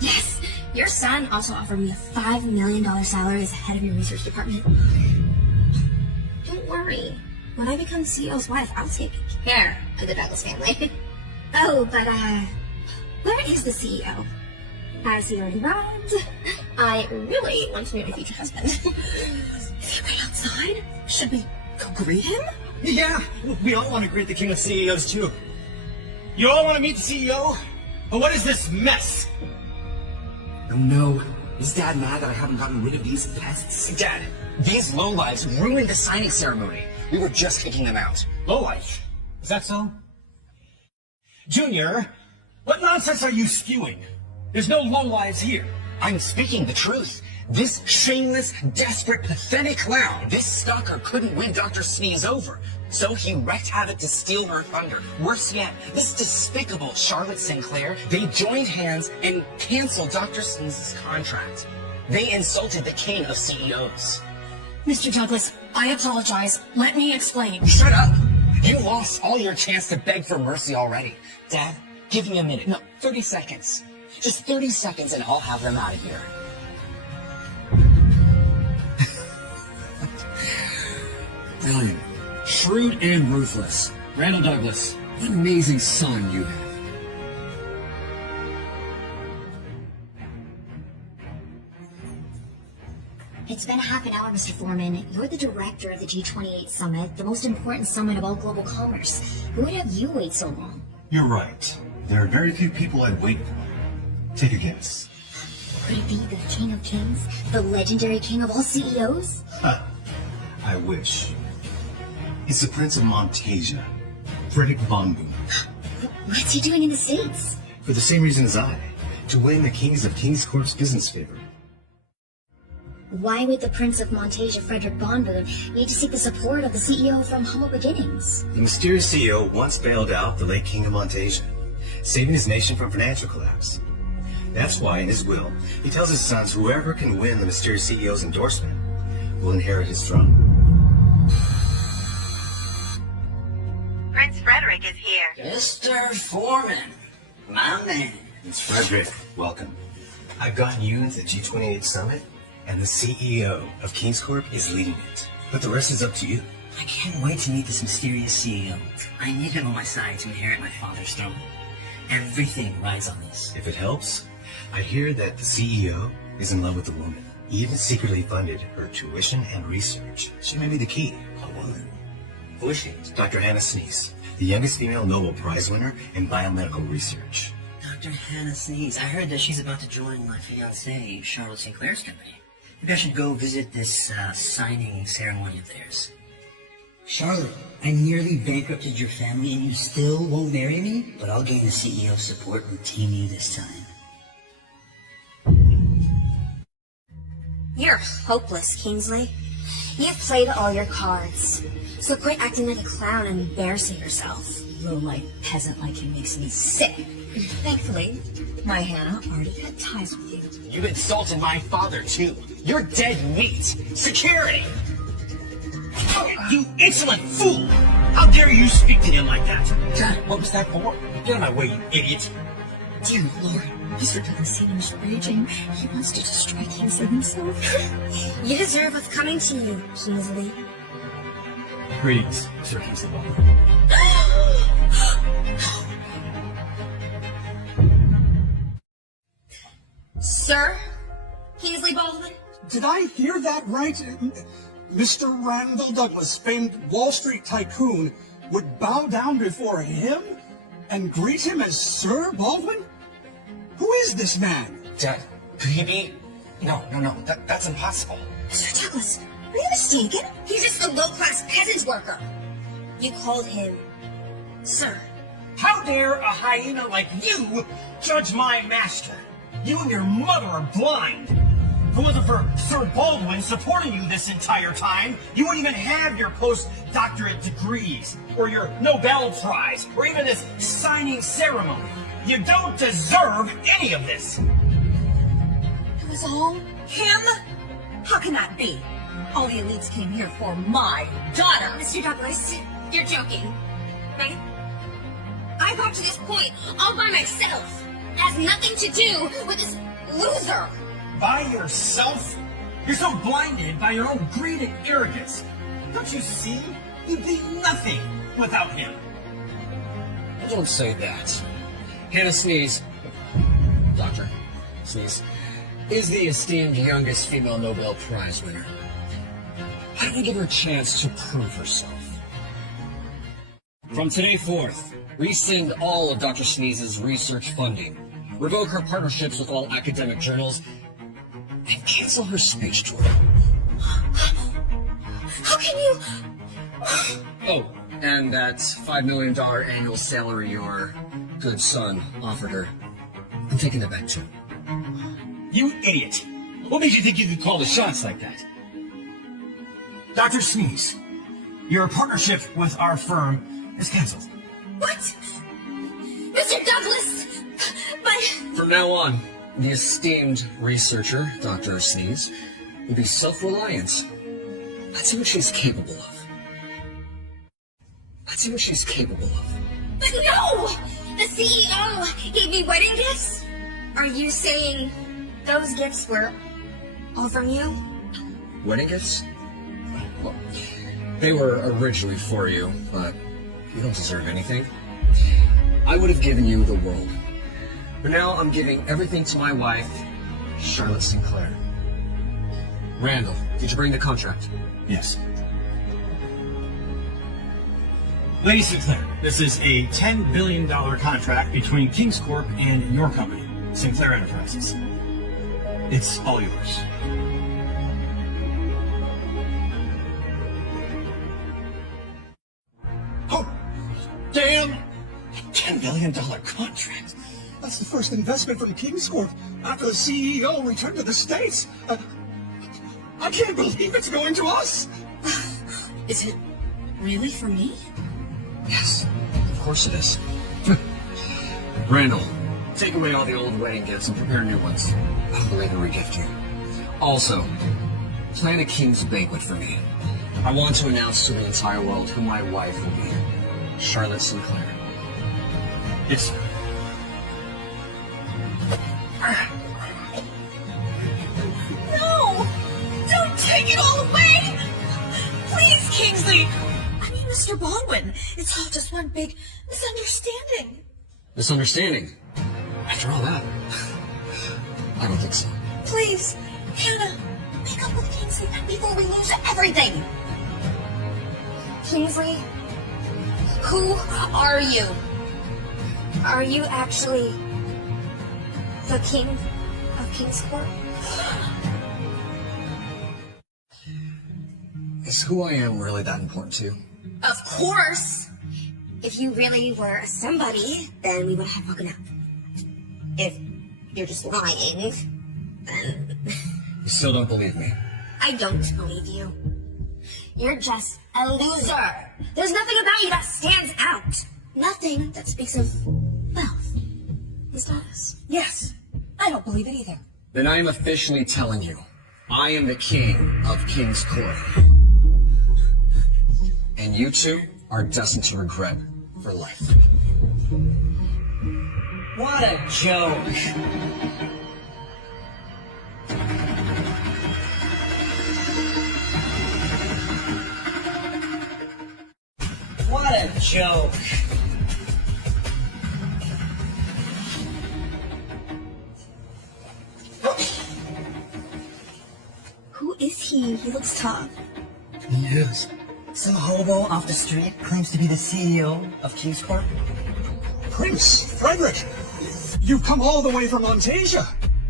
Yes, your son also offered me a $5 million salary as head of your research department. Don't worry. When I become CEO's wife, I'll take care of the Douglas family. Oh, but, where is the CEO? Has he already arrived? I really want to meet my future husband. Is he right outside? Should we go greet him? Yeah, we all want to greet the king of CEOs too. You all want to meet the CEO? But what is this mess? Oh no. Is Dad mad that I haven't gotten rid of these pests? Dad, these lowlives ruined the signing ceremony. We were just kicking them out. Lowlife? Is that so? Junior, what nonsense are you spewing? There's no lowlives here. I'm speaking the truth. This shameless, desperate, pathetic clown, this stalker couldn't win Dr. Sneeze over. So he wreaked havoc to steal her thunder. Worse yet, this despicable Charlotte Sinclair, they joined hands and canceled Dr. Sneeze's contract. They insulted the king of CEOs. Mr. Douglas, I apologize. Let me explain. Shut up! You lost all your chance to beg for mercy already. Dad, give me a minute. No, 30 seconds. Just 30 seconds and I'll have them out of here. Brilliant. Shrewd and ruthless. Randall Douglas, what an amazing son you have. It's been a half an hour, Mr. Foreman. You're the director of the G28 Summit, the most important summit of all global commerce. Who would have you wait so long? You're right. There are very few people I'd wait for. Take a guess. Could it be the King of Kings, the legendary king of all CEOs? I wish. He's the Prince of Montasia, Frederick Von Boom. What's he doing in the States? For the same reason as I, to win the Kings of Kings Corp's business favor. Why would the Prince of Montasia, Frederick Von Boom, need to seek the support of the CEO from humble beginnings? The mysterious CEO once bailed out the late King of Montasia, saving his nation from financial collapse. That's why, in his will, he tells his sons whoever can win the mysterious CEO's endorsement will inherit his throne. Prince Frederick is here. Mr. Foreman, my man. Prince Frederick, welcome. I've gotten you into the G28 Summit, and the CEO of Kings Corp is leading it. But the rest is up to you. I can't wait to meet this mysterious CEO. I need him on my side to inherit my father's throne. Everything rides on this. If it helps, I hear that the CEO is in love with the woman. He even secretly funded her tuition and research. She may be the key. A woman? Who is she? Dr. Hannah Sneeze, the youngest female Nobel Prize winner in biomedical research. Dr. Hannah Sneeze. I heard that she's about to join my fiancée, Charlotte Sinclair's company. Maybe I should go visit this signing ceremony of theirs. Charlotte, I nearly bankrupted your family and you still won't marry me? But I'll gain the CEO's support and team you this time. You're hopeless, Kingsley. You've played all your cards. So quit acting like a clown and embarrassing yourself. Low-life peasant like him makes me sick. Thankfully, my Hannah already had ties with you. You insulted my father, too. You're dead meat. Security! You insolent fool! How dare you speak to him like that? Dad, what was that for? Get out of my way, you idiot. Dear Lord, Mr. Douglas is raging. He wants to destroy Kingsley himself. You deserve what's coming to you, Kingsley. Greetings, Sir Kingsley. Sir? Kingsley Baldwin? Did I hear that right? Mr. Randall Douglas, famed Wall Street tycoon, would bow down before him and greet him as Sir Baldwin? Who is this man? Dad, could he be? No, that's impossible. Mr. Douglas, are you mistaken? He's just a low-class peasant worker. You called him Sir. How dare a hyena like you judge my master? You and your mother are blind. If it wasn't for Sir Baldwin supporting you this entire time, you wouldn't even have your postdoctorate degrees, or your Nobel Prize, or even this signing ceremony. You don't deserve any of this. It was all him? How can that be? All the elites came here for my daughter. Mr. Douglas, you're joking, right? I got to this point all by myself. It has nothing to do with this loser. By yourself? You're so blinded by your own greed and arrogance. Don't you see? You'd be nothing without him. Don't say that. Hannah Sneeze, Dr. Sneeze, is the esteemed youngest female Nobel Prize winner. Why don't we give her a chance to prove herself? From today forth, rescind all of Dr. Sneeze's research funding, revoke her partnerships with all academic journals, and cancel her speech tour. How can you... Oh, and that $5 million annual salary your good son offered her. I'm taking that back too. You idiot. What made you think you could call the shots like that? Dr. Sneeze, your partnership with our firm is canceled. What? Mr. Douglas! But... From now on, the esteemed researcher, Dr. Sneeze, will be self-reliant. That's what she's capable of. That's what she's capable of. But no! The CEO gave me wedding gifts? Are you saying those gifts were all from you? Wedding gifts? Well, they were originally for you, but you don't deserve anything. I would have given you the world. But now I'm giving everything to my wife, Charlotte Sinclair. Randall, did you bring the contract? Yes. Lady Sinclair, this is a $10 billion contract between Kings Corp and your company, Sinclair Enterprises. It's all yours. Oh, damn! $10 billion contract. That's the first investment from Kings Corp after the CEO returned to the States. I can't believe it's going to us. Is it really for me? Yes, of course it is. Randall, take away all the old wedding gifts and prepare new ones. I'll later regift you. Also, plan a king's banquet for me. I want to announce to the entire world who my wife will be, Charlotte Sinclair. Yes. No! Don't take it all away! Please, Kingsley! I mean, Mr. Baldwin, it's all just one big misunderstanding. Misunderstanding? After all that, I don't think so. Please, Hannah, make up with Kingsley before we lose everything. Kingsley, who are you? Are you actually the king of Kings Corp? Is who I am really that important to you? Of course! If you really were somebody, then we would have woken up. If you're just lying, then... You still don't believe me? I don't believe you. You're just a loser. There's nothing about you that stands out. Nothing that speaks of wealth and status. Yes, I don't believe it either. Then I am officially telling you, I am the king of Kings Corp. And you two are destined to regret for life. What a joke. What a joke. is he? He looks tough. He is. Some hobo off the street claims to be the CEO of King's Corp. Prince Frederick, you've come all the way from Montasia.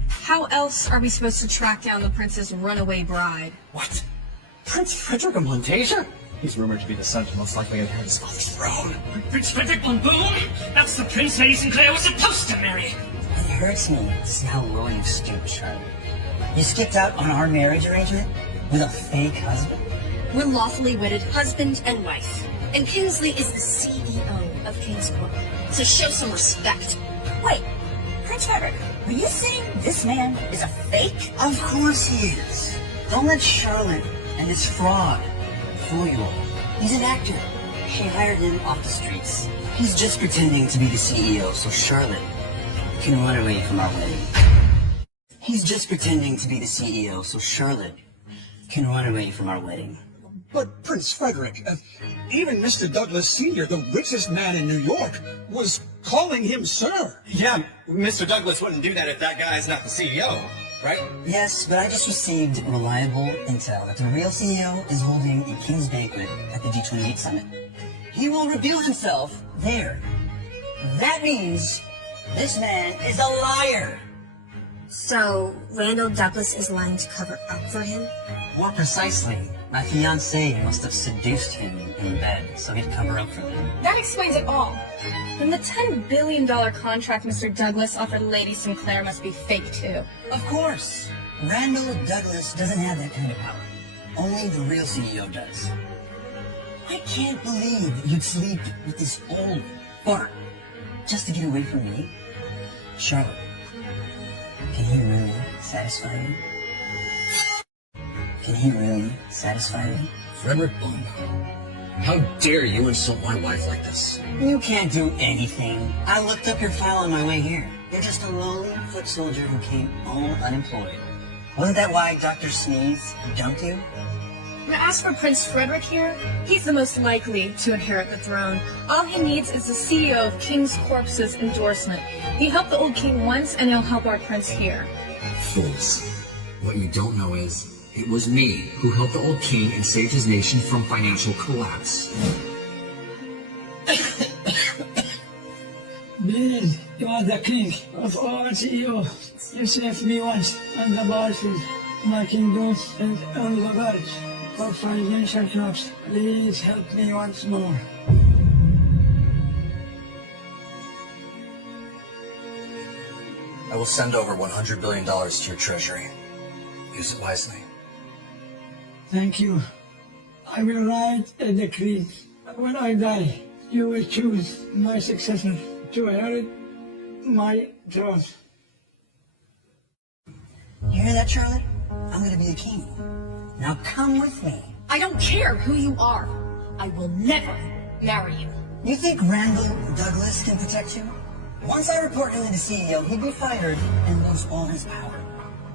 How else are we supposed to track down the prince's runaway bride? What? Prince Frederick of Montasia? He's rumored to be the son to most likely inherit his father's throne. Prince Frederick von Boom? That's the prince Lady Sinclair was supposed to marry. It hurts me to see how low you've stooped, Charlotte. You skipped out on our marriage arrangement with a fake husband? We're lawfully wedded husband and wife. And Kingsley is the CEO of King's Corp. So show some respect. Wait, Prince Frederick, are you saying this man is a fake? Of course he is. Don't let Charlotte and this fraud fool you all. He's an actor. She hired him off the streets. He's just pretending to be the CEO so Charlotte can run away from our wedding. He's just pretending to be the CEO so Charlotte can run away from our wedding. But Prince Frederick, even Mr. Douglas Sr., the richest man in New York, was calling him sir. Yeah, Mr. Douglas wouldn't do that if that guy's not the CEO, right? Yes, but I just received reliable intel that the real CEO is holding a King's banquet at the G28 summit. He will reveal himself there. That means this man is a liar. So, Randall Douglas is lying to cover up for him? More precisely, my fiancée must have seduced him in bed so he'd cover up for them. That explains it all. Then the $10 billion contract Mr. Douglas offered Lady Sinclair must be fake, too. Of course. Randall Douglas doesn't have that kind of power. Only the real CEO does. I can't believe that you'd sleep with this old fart just to get away from me. Charlotte, can he really satisfy you? Can he really satisfy you? Frederick Bond, how dare you insult my wife like this? You can't do anything. I looked up your file on my way here. You're just a lowly foot soldier who came home unemployed. Wasn't that why Dr. Sneeze dumped you? Now, as for Prince Frederick here, he's the most likely to inherit the throne. All he needs is the CEO of King's Corpse's endorsement. He helped the old king once, and he'll help our prince here. Fools. What you don't know is, it was me who helped the old king and saved his nation from financial collapse. Please, you are the king of all CEOs. You saved me once and the bosses, my kingdom and all the birds for financial collapse. Please help me once more. I will send over $100 billion to your treasury. Use it wisely. Thank you. I will write a decree. When I die, you will choose my successor to inherit my throne. You hear that, Charlotte? I'm gonna be the king. Now come with me. I don't care who you are. I will never marry you. You think Randall Douglas can protect you? Once I report him to the CEO, he'd be fired and lose all his power.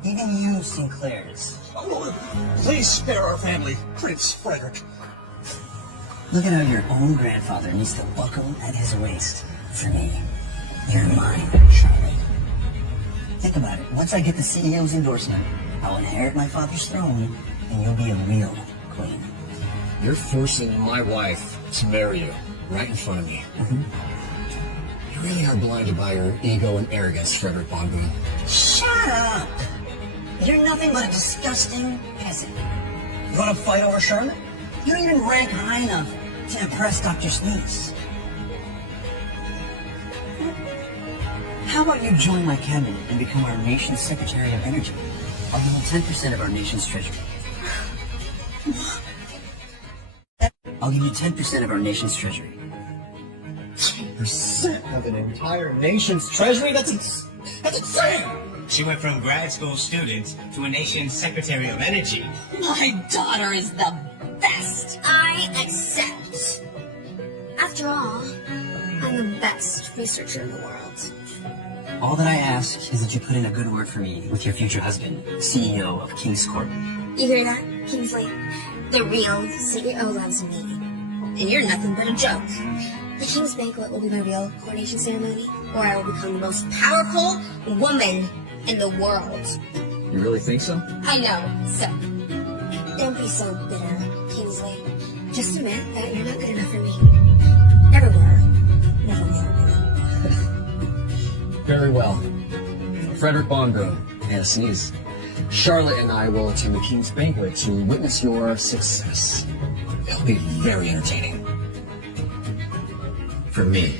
Even you, Sinclairs. Oh, please spare our family, Prince Frederick. Look at how your own grandfather needs to buckle at his waist. For me, you're mine, Charlotte. Think about it. Once I get the CEO's endorsement, I'll inherit my father's throne, and you'll be a real queen. You're forcing my wife to marry you right in front of me. You really are blinded by your ego and arrogance, Frederick Von Boom. Shut up! You're nothing but a disgusting peasant. You want to fight over Charlotte? You don't even rank high enough to impress Dr. Sneeze. How about you join my cabinet and become our nation's Secretary of Energy? I'll give you 10% of our nation's treasury. I'll give you 10% of our nation's treasury. 10% of an entire nation's treasury? That's insane! She went from grad school student to a nation's Secretary of Energy. My daughter is the best. I accept. After all, I'm the best researcher in the world. All that I ask is that you put in a good word for me with your future husband, CEO of King's Corp. You hear that, Kingsley? The real CEO loves me. And you're nothing but a joke. The King's Banquet will be my real coronation ceremony, where I will become the most powerful woman in the world. You really think so? I know, so Don't be so bitter, Kingsley. Just admit that you're not good enough for me. Never were. Never will, really. Very well. Frederick Bonboom, Hannah Sneeze. Charlotte and I will attend the King's Banquet to witness your success. It'll be very entertaining. For me.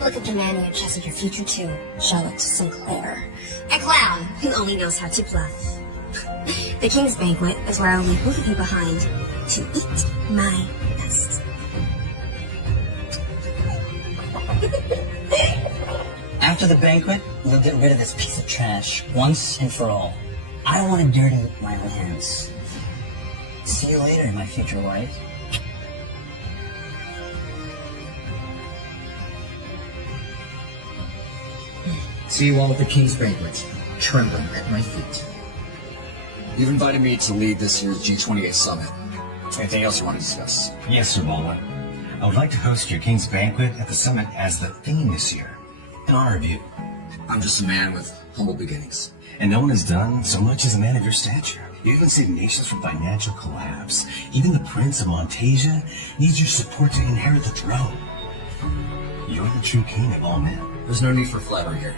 Look at the man you entrusted your future to, Charlotte Sinclair. A clown who only knows how to bluff. The King's Banquet is where I'll leave both of you behind to eat my dust. After the banquet, we'll get rid of this piece of trash once and for all. I don't want to dirty my own hands. See you later, my future wife. See you all at the King's Banquet, trembling at my feet. You've invited me to lead this year's G28 Summit. Anything else you want to discuss? Yes, Sir Baldwin. I would like to host your King's Banquet at the summit as the theme this year. In honor of you. I'm just a man with humble beginnings. And no one has done so much as a man of your stature. You even saved nations from financial collapse. Even the Prince of Montasia needs your support to inherit the throne. You're the true king of all men. There's no need for flattery here.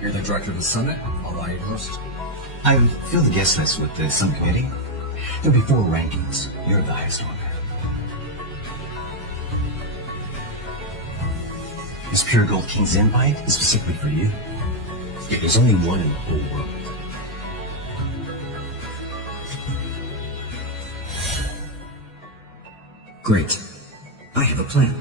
You're the director of the summit, although I host. I fill the guest list with the subcommittee. There'll be 4 rankings. You're the highest one. This pure gold king's invite is specifically for you. Yeah, there's only one in the whole world. Great. I have a plan.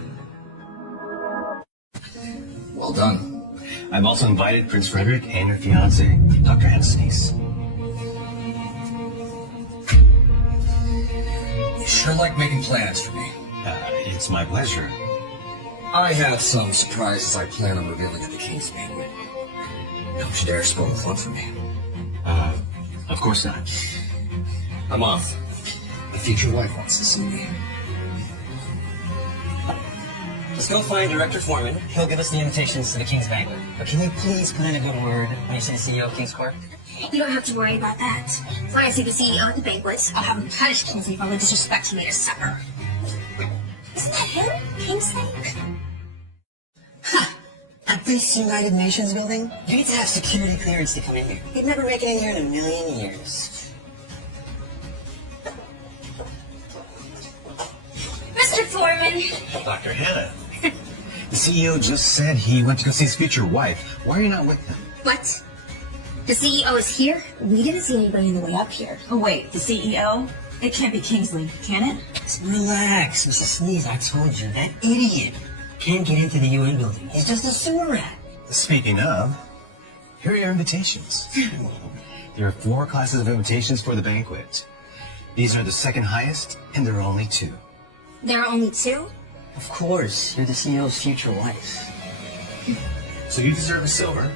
Well done. I've also invited Prince Frederick and your fiancée, Dr. Hannah Sneeze. You sure like making plans for me. It's my pleasure. I have some surprises I plan on revealing at the King's Banquet. Don't you dare spoil the fun for me. Of course not. I'm off. The future wife wants to see me. Just go find Director Foreman. He'll give us the invitations to the King's Banquet. But can you please put in a good word when you see the CEO of King's Corp? You don't have to worry about that. When I see the CEO at the banquet, I'll have him punish Kingsley for all the disrespect he made at supper. Isn't that him, Kingsley? At this United Nations building, you need to have security clearance to come in here. You'd never make it in here in a million years. Mr. Foreman! Dr. Hannah. The CEO just said he went to go see his future wife. Why are you not with him? What? The CEO is here? We didn't see anybody on the way up here. Oh, wait, the CEO? It can't be Kingsley, can it? Relax, Mrs. Sneeze. I told you, that idiot can't get into the UN building. He's just a sewer rat. Speaking of, here are your invitations. There are 4 classes of invitations for the banquet. These are the second highest, and there are only 2. There are only 2? Of course, you're the CEO's future wife. So you deserve a silver,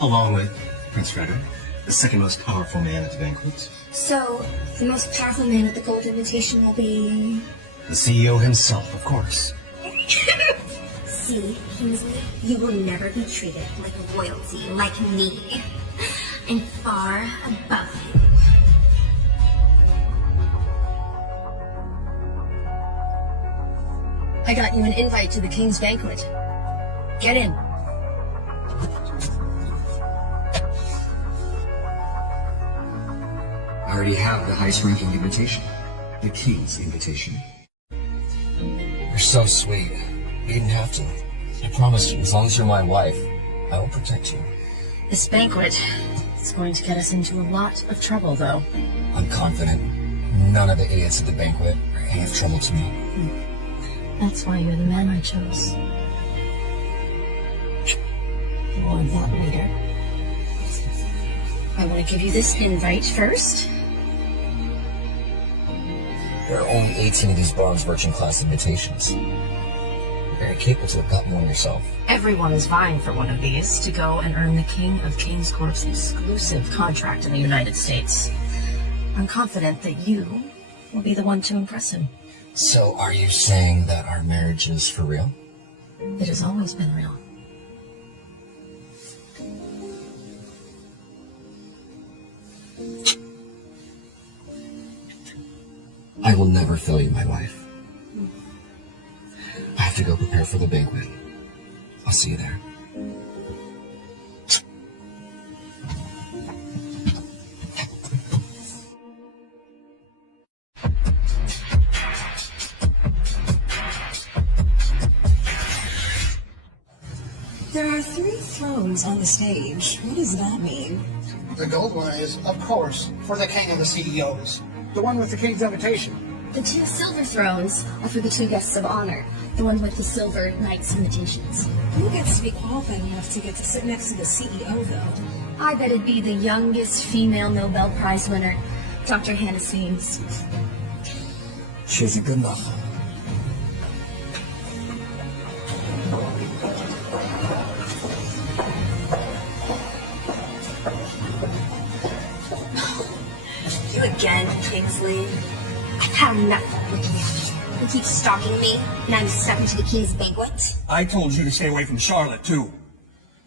along with Prince Frederick, the second most powerful man at the banquet. So, the most powerful man at the gold invitation will be... The CEO himself, of course. See, Kingsley, you will never be treated like royalty, like me. I'm far above you. I got you an invite to the King's Banquet. Get in. I already have the highest ranking invitation. The King's invitation. You're so sweet. You didn't have to. I promise you, as long as you're my wife, I will protect you. This banquet is going to get us into a lot of trouble, though. I'm confident none of the idiots at the banquet are any of trouble to me. That's why you're the man I chose. You want that later. I want to give you this invite first. There are only 18 of these bronze merchant class invitations. You're very capable to have gotten one yourself. Everyone is vying for one of these to go and earn the King of King's Corp's exclusive contract in the United States. I'm confident that you will be the one to impress him. So are you saying that our marriage is for real? It has always been real. I will never fail you, my wife. I have to go prepare for the banquet. I'll see you there. There are 3 thrones on the stage. What does that mean? The gold one is, of course, for the king and the CEOs. The one with the king's invitation. The 2 silver thrones are for the 2 guests of honor. The one with the silver knight's invitations. Who gets to be qualified enough to get to sit next to the CEO, though? I bet it'd be the youngest female Nobel Prize winner, Dr. Hannah Sneeze. She isn't good enough. You again, Kingsley. I've had enough of looking at you. You keep stalking me, and I'm stepping to the king's banquet. I told you to stay away from Charlotte, too.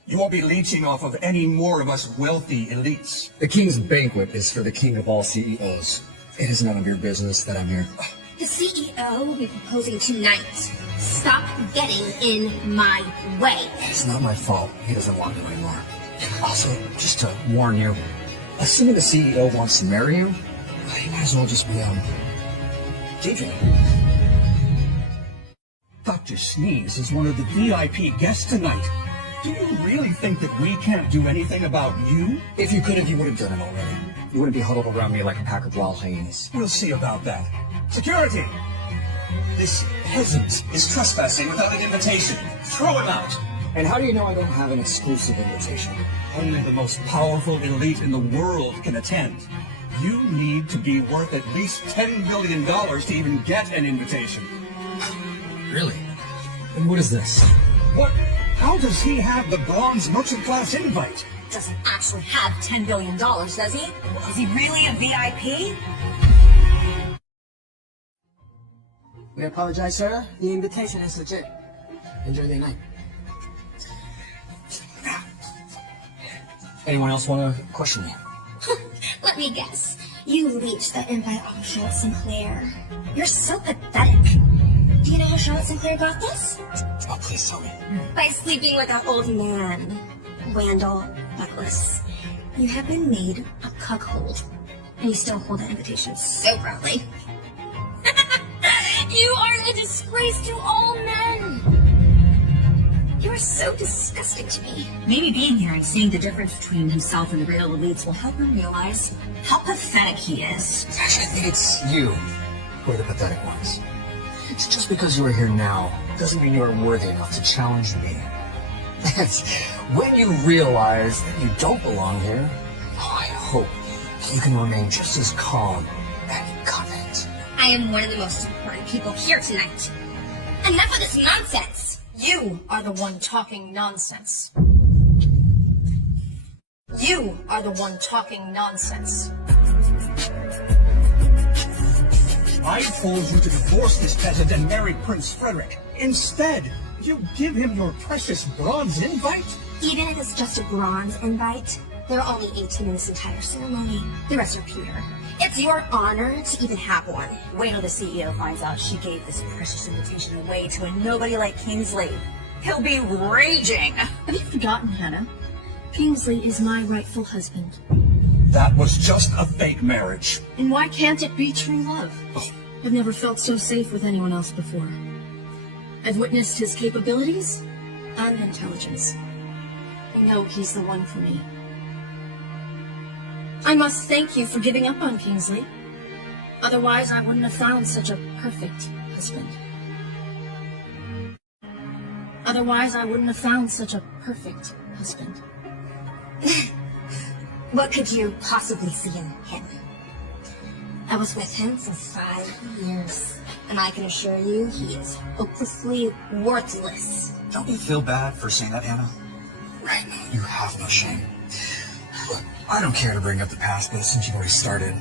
You won't be leeching off of any more of us wealthy elites. The king's banquet is for the king of all CEOs. It is none of your business that I'm here. The CEO will be proposing tonight. Stop getting in my way. It's not my fault. He doesn't want you anymore. Also, just to warn you, assuming the CEO wants to marry you, you might as well just be, daydreaming. Dr. Sneeze is one of the VIP guests tonight. Do you really think that we can't do anything about you? If you could have, you would have done it already. You wouldn't be huddled around me like a pack of wild hyenas. We'll see about that. Security! This peasant is trespassing without an invitation. Throw him out! And how do you know I don't have an exclusive invitation? Only the most powerful elite in the world can attend. You need to be worth at least $10 billion to even get an invitation. Really? And what is this? What? How does he have the bronze merchant class invite? Doesn't actually have $10 billion, does he? Is he really a VIP? We apologize, sir. The invitation is legit. Enjoy the night. Anyone else want to question me? Let me guess. You leached the invite off Charlotte Sinclair. You're so pathetic. Do you know how Charlotte Sinclair got this? Oh, please tell me. By sleeping with that old man, Randall Douglas. You have been made a cuckold, and you still hold that invitation so proudly. You are a disgrace to all men. You are so disgusting to me. Maybe being here and seeing the difference between himself and the real elites will help him realize how pathetic he is. Actually, I think it's you who are the pathetic ones. It's just because you are here now doesn't mean you are worthy enough to challenge me. And when you realize that you don't belong here, I hope you can remain just as calm and confident. I am one of the most important people here tonight. Enough of this nonsense. You are the one talking nonsense. You are the one talking nonsense. I told you to divorce this peasant and marry Prince Frederick. Instead, you give him your precious bronze invite? Even if it's just a bronze invite, there are only 18 in this entire ceremony. The rest are pewter. It's your honor to even have one. Wait till the CEO finds out she gave this precious invitation away to a nobody like Kingsley. He'll be raging. Have you forgotten, Hannah? Kingsley is my rightful husband. That was just a fake marriage. And why can't it be true love? I've never felt so safe with anyone else before. I've witnessed his capabilities and intelligence. I know he's the one for me. I must thank you for giving up on Kingsley. Otherwise, I wouldn't have found such a perfect husband. Otherwise, I wouldn't have found such a perfect husband. What could you possibly see in him? I was with him for 5 years, and I can assure you he is hopelessly worthless. Don't you feel bad for saying that, Hannah? Right now, you have no shame. Look, I don't care to bring up the past, but since you've already started,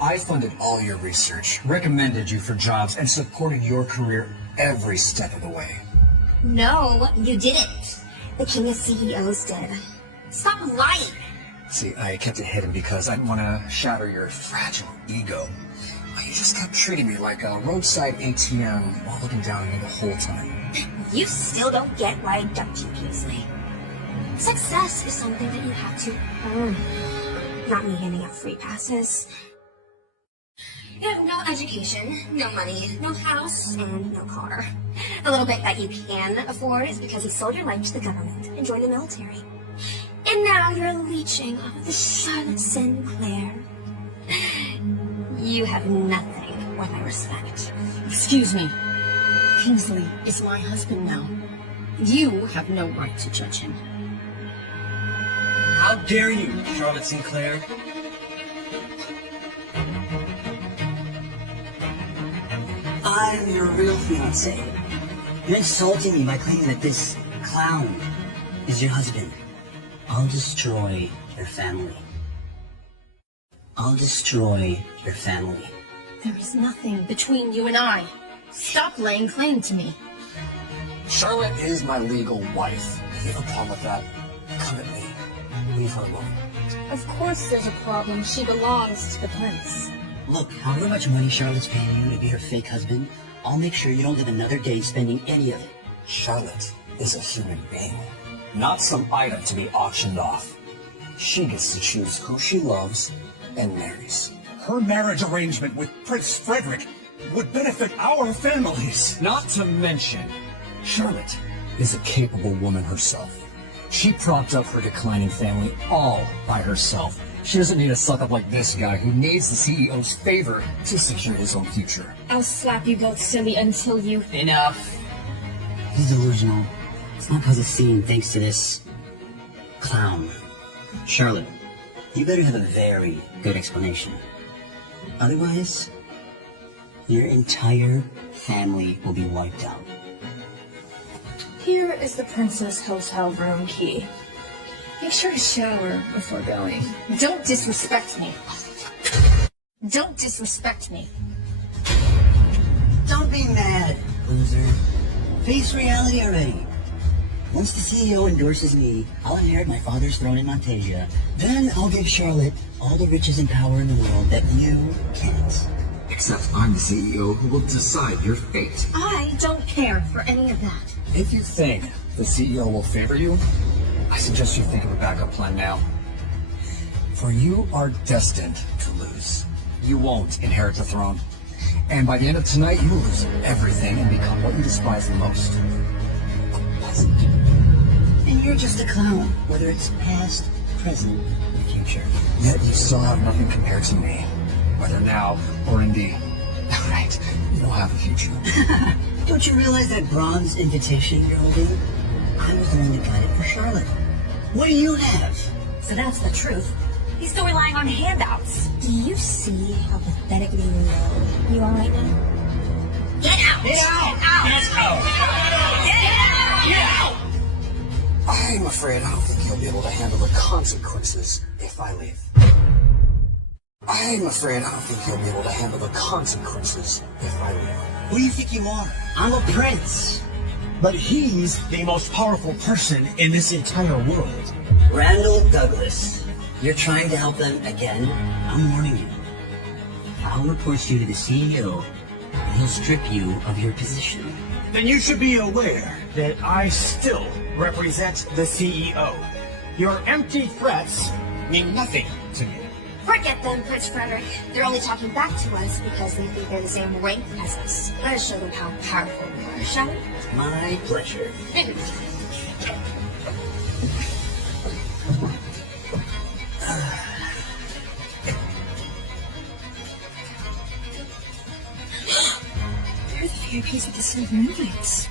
I funded all your research, recommended you for jobs, and supported your career every step of the way. No, you didn't. The king of CEOs did. Stop lying. See, I kept it hidden because I didn't want to shatter your fragile ego. You just kept treating me like a roadside ATM while looking down at me the whole time. You still don't get why I dumped you, Kingsley. Success is something that you have to earn. Not me handing out free passes. You have no education, no money, no house, and no car. The little bit that you can afford is because you sold your life to the government and joined the military. And now you're leeching off of the Charlotte Sinclair. You have nothing worth my respect. Excuse me. Kingsley is my husband now. You have no right to judge him. How dare you, Charlotte Sinclair? I'm your real fiancé. You're insulting me by claiming that this clown is your husband. I'll destroy your family. I'll destroy your family. There is nothing between you and I. Stop laying claim to me. Charlotte is my legal wife. If you have a problem with that, come at me. Leave her alone. Of course there's a problem. She belongs to the prince. Look, however much money Charlotte's paying you to be her fake husband, I'll make sure you don't live another day spending any of it. Charlotte is a human being, not some item to be auctioned off. She gets to choose who she loves and marries. Her marriage arrangement with Prince Frederick would benefit our families. Not to mention, Charlotte is a capable woman herself. She propped up her declining family all by herself. She doesn't need a suck-up like this guy who needs the CEO's favor to secure his own future. I'll slap you both silly until you... Enough. He's delusional. It's not because it's seen thanks to this clown. Charlotte, you better have a very good explanation. Otherwise, your entire family will be wiped out. Here is the princess hotel room key. Make sure to shower before going. Don't disrespect me. Don't disrespect me. Don't be mad, loser. Face reality already. Once the CEO endorses me, I'll inherit my father's throne in Montasia. Then I'll give Charlotte all the riches and power in the world that you can't. Except I'm the CEO who will decide your fate. I don't care for any of that. If you think the CEO will favor you, I suggest you think of a backup plan now. For you are destined to lose. You won't inherit the throne. And by the end of tonight, you will lose everything and become what you despise the most. And you're just a clown, whether it's past, present, or future. Yet you still have nothing compared to me. Whether now or in the... Alright, you don't have a future. Don't you realize that bronze invitation you're holding? I was the one that got it for Charlotte. What do you have? So that's the truth. He's still relying on handouts. Do you see how pathetically low you are right now? Get out! Get out! Get out! Get out! Get out! I'm afraid I don't think you'll be able to handle the consequences if I leave. I'm afraid I don't think you'll be able to handle the consequences if I leave. Who do you think you are? I'm a prince. But he's the most powerful person in this entire world. Randall Douglas. You're trying to help them again? I'm warning you. I'll report you to the CEO, and he'll strip you of your position. Then you should be aware that I still represent the CEO. Your empty threats mean nothing to me. Forget them, Prince Frederick. They're only talking back to us because they think they're the same rank as us. Let's show them how powerful we are, shall we? My pleasure. They're the VIPs with the silver invites.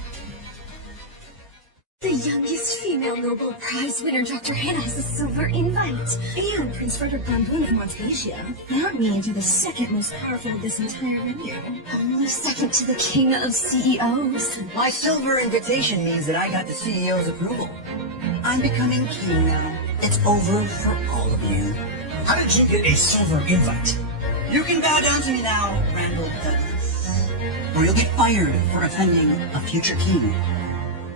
The youngest female Nobel Prize winner, Dr. Hannah, has a silver invite. And Prince Frederick Bamboon of Montasia found me into the second most powerful of this entire venue. Only second to the king of CEOs. My silver invitation means that I got the CEO's approval. I'm becoming king now. It's over for all of you. How did you get a silver invite? You can bow down to me now, Randall Douglas. Or you'll get fired for offending a future king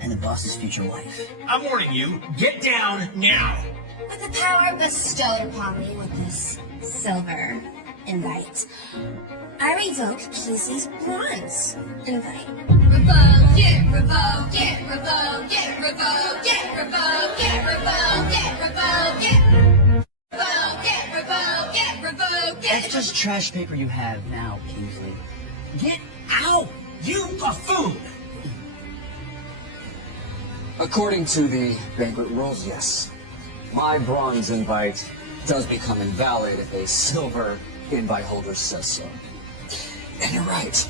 and the boss's future wife. I'm warning you, get down now. With the power bestowed upon me with this silver invite, I revoke Kingsley's bronze invite. Revoke it, revoke it, revoke it, revoke it, revoke it, revoke it, revoke it. Revoke it, revoke it, revoke it. That's just trash paper you have now, Kingsley. Get out, you buffoon! According to the banquet rules, yes. My bronze invite does become invalid if a silver invite holder says so. And you're right.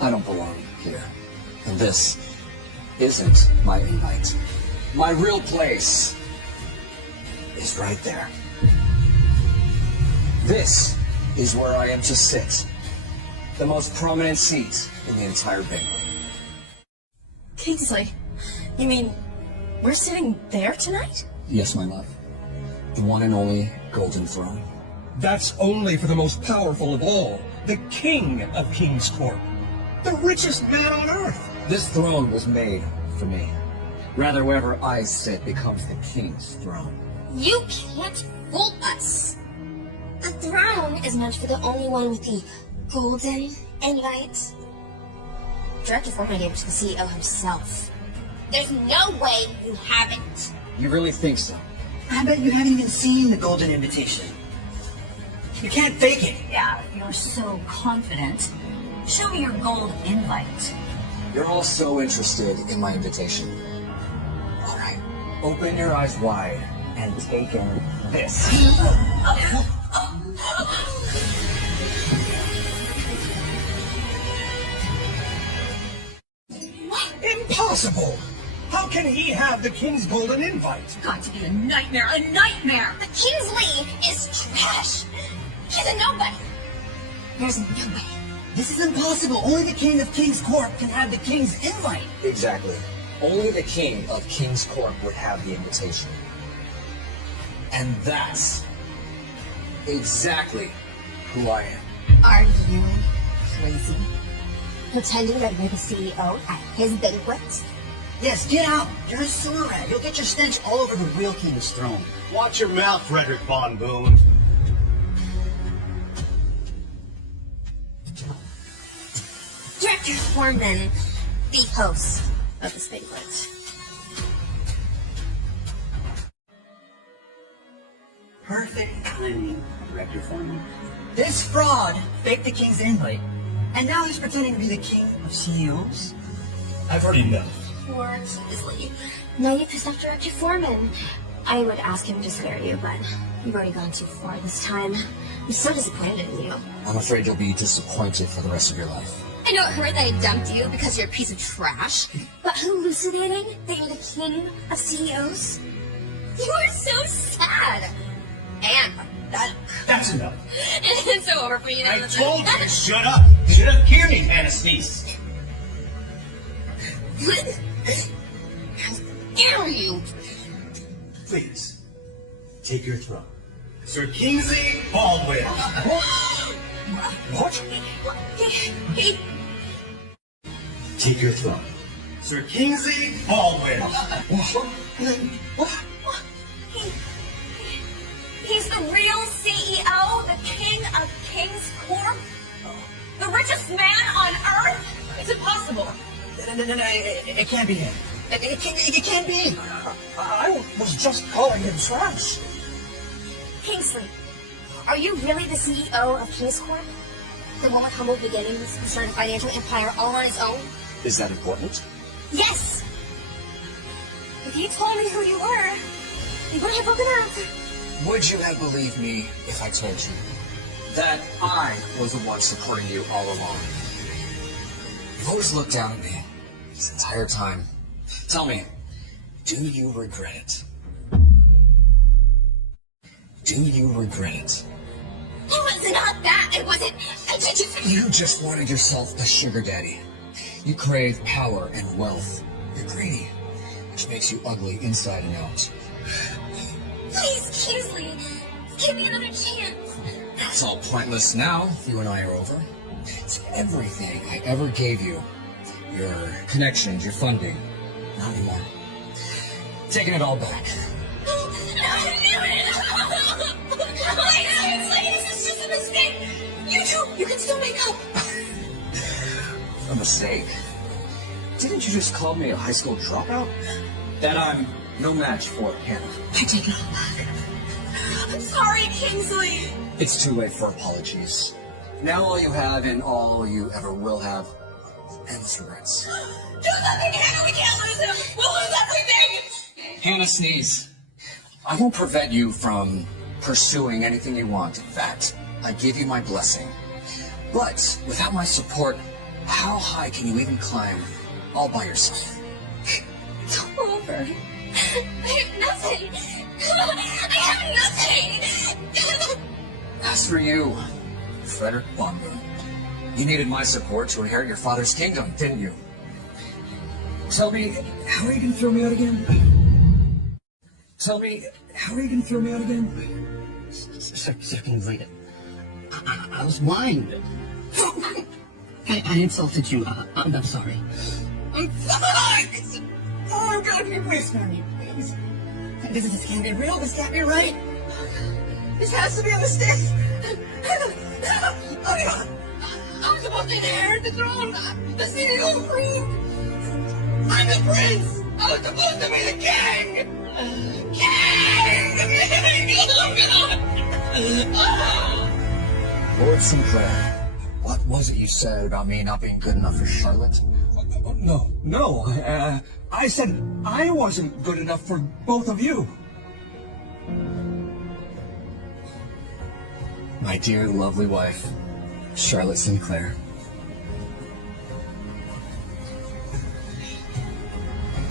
I don't belong here. And this isn't my invite. My real place is right there. This is where I am to sit. The most prominent seat in the entire banquet. Kingsley, you mean we're sitting there tonight? Yes, my love. The one and only golden throne. That's only for the most powerful of all, the king of King's Court. The richest man on earth. This throne was made for me. Rather, wherever I sit becomes the king's throne. You can't fool us. The throne is meant for the only one with the golden invite. Director Foreman gave it to the CEO himself. There's no way you haven't. You really think so? I bet you haven't even seen the golden invitation. You can't fake it. Yeah, if you're so confident, show me your gold invite. You're all so interested in my invitation. All right, open your eyes wide and take in this. Impossible! How can he have the king's golden invite? Got to be a nightmare, a nightmare! But Kingsley is trash. He's a nobody. There's no way. This is impossible. Only the king of King's Court can have the king's invite. Exactly. Only the king of King's Court would have the invitation. And that's exactly who I am. Are you crazy? Pretending that you're the CEO at his banquet? Yes, get out. You're a sewer rat. You'll get your stench all over the real king's throne. Watch your mouth, Frederick Von Boone. Director Foreman, the host of this banquet. Perfect timing, Director Foreman. This fraud faked the king's invite, and now he's pretending to be the king of CEOs? I've heard enough. Poor Kingsley. Now you pissed off Director Foreman. I would ask him to spare you, but you've already gone too far this time. I'm so disappointed in you. I'm afraid you'll be disappointed for the rest of your life. I know it hurt that I dumped you because you're a piece of trash, but hallucinating that you're the king of CEOs? You are so sad. And pathetic. That's enough. It's so over for you now. I told you to shut up. Shut up, hear me, Hannah Sness. How dare you? Please, take your throne. Sir Kingsley Baldwin. What? He... Take your throne. Sir Kingsley Baldwin. He's the real CEO, the king of King's Court, the richest man on earth. It's impossible. No, it can't be him. It can't be. I was just calling him trash. Kingsley, are you really the CEO of King's Court? The one with humble beginnings who started a financial empire all on his own? Is that important? Yes! If you told me who you were, you would have broken up. Would you have believed me if I told you that I was the one supporting you all along? You've always looked down at me this entire time. Tell me, do you regret it? Do you regret it? It was not that. It wasn't. You just wanted yourself a sugar daddy. You crave power and wealth. You're greedy, which makes you ugly inside and out. Please, Kingsley, give me another chance. It's all pointless now. You and I are over. It's everything I ever gave you. Your connections, your funding. Not anymore. Taking it all back. No! You can still make up. A mistake. Didn't you just call me a high school dropout? Then I'm no match for Hannah. I take it all back. I'm sorry, Kingsley. It's too late for apologies. Now all you have and all you ever will have, endless regrets. Do something, Hannah. We can't lose him. We'll lose everything. Hannah Sneeze, I won't prevent you from pursuing anything you want. In fact, I give you my blessing. But without my support, how high can you even climb all by yourself? It's over. I have nothing. I have nothing. As for you, Frederick Bonboon, you needed my support to inherit your father's kingdom, didn't you? Tell me, how are you going to throw me out again? Tell me, how are you going to throw me out again? Sir Kingsley, I was blind. I insulted you. I'm sorry. I'm fucked. Oh, God, can you please spare me, please? This can't be real. This can't be right. This has to be a mistake. Oh, God. I'm supposed to inherit the throne. The CEO approved. I'm the prince. I was supposed to be the king. King! Oh, God. Lord Sinclair, what was it you said about me not being good enough for Charlotte? No. I said I wasn't good enough for both of you. My dear, lovely wife, Charlotte Sinclair.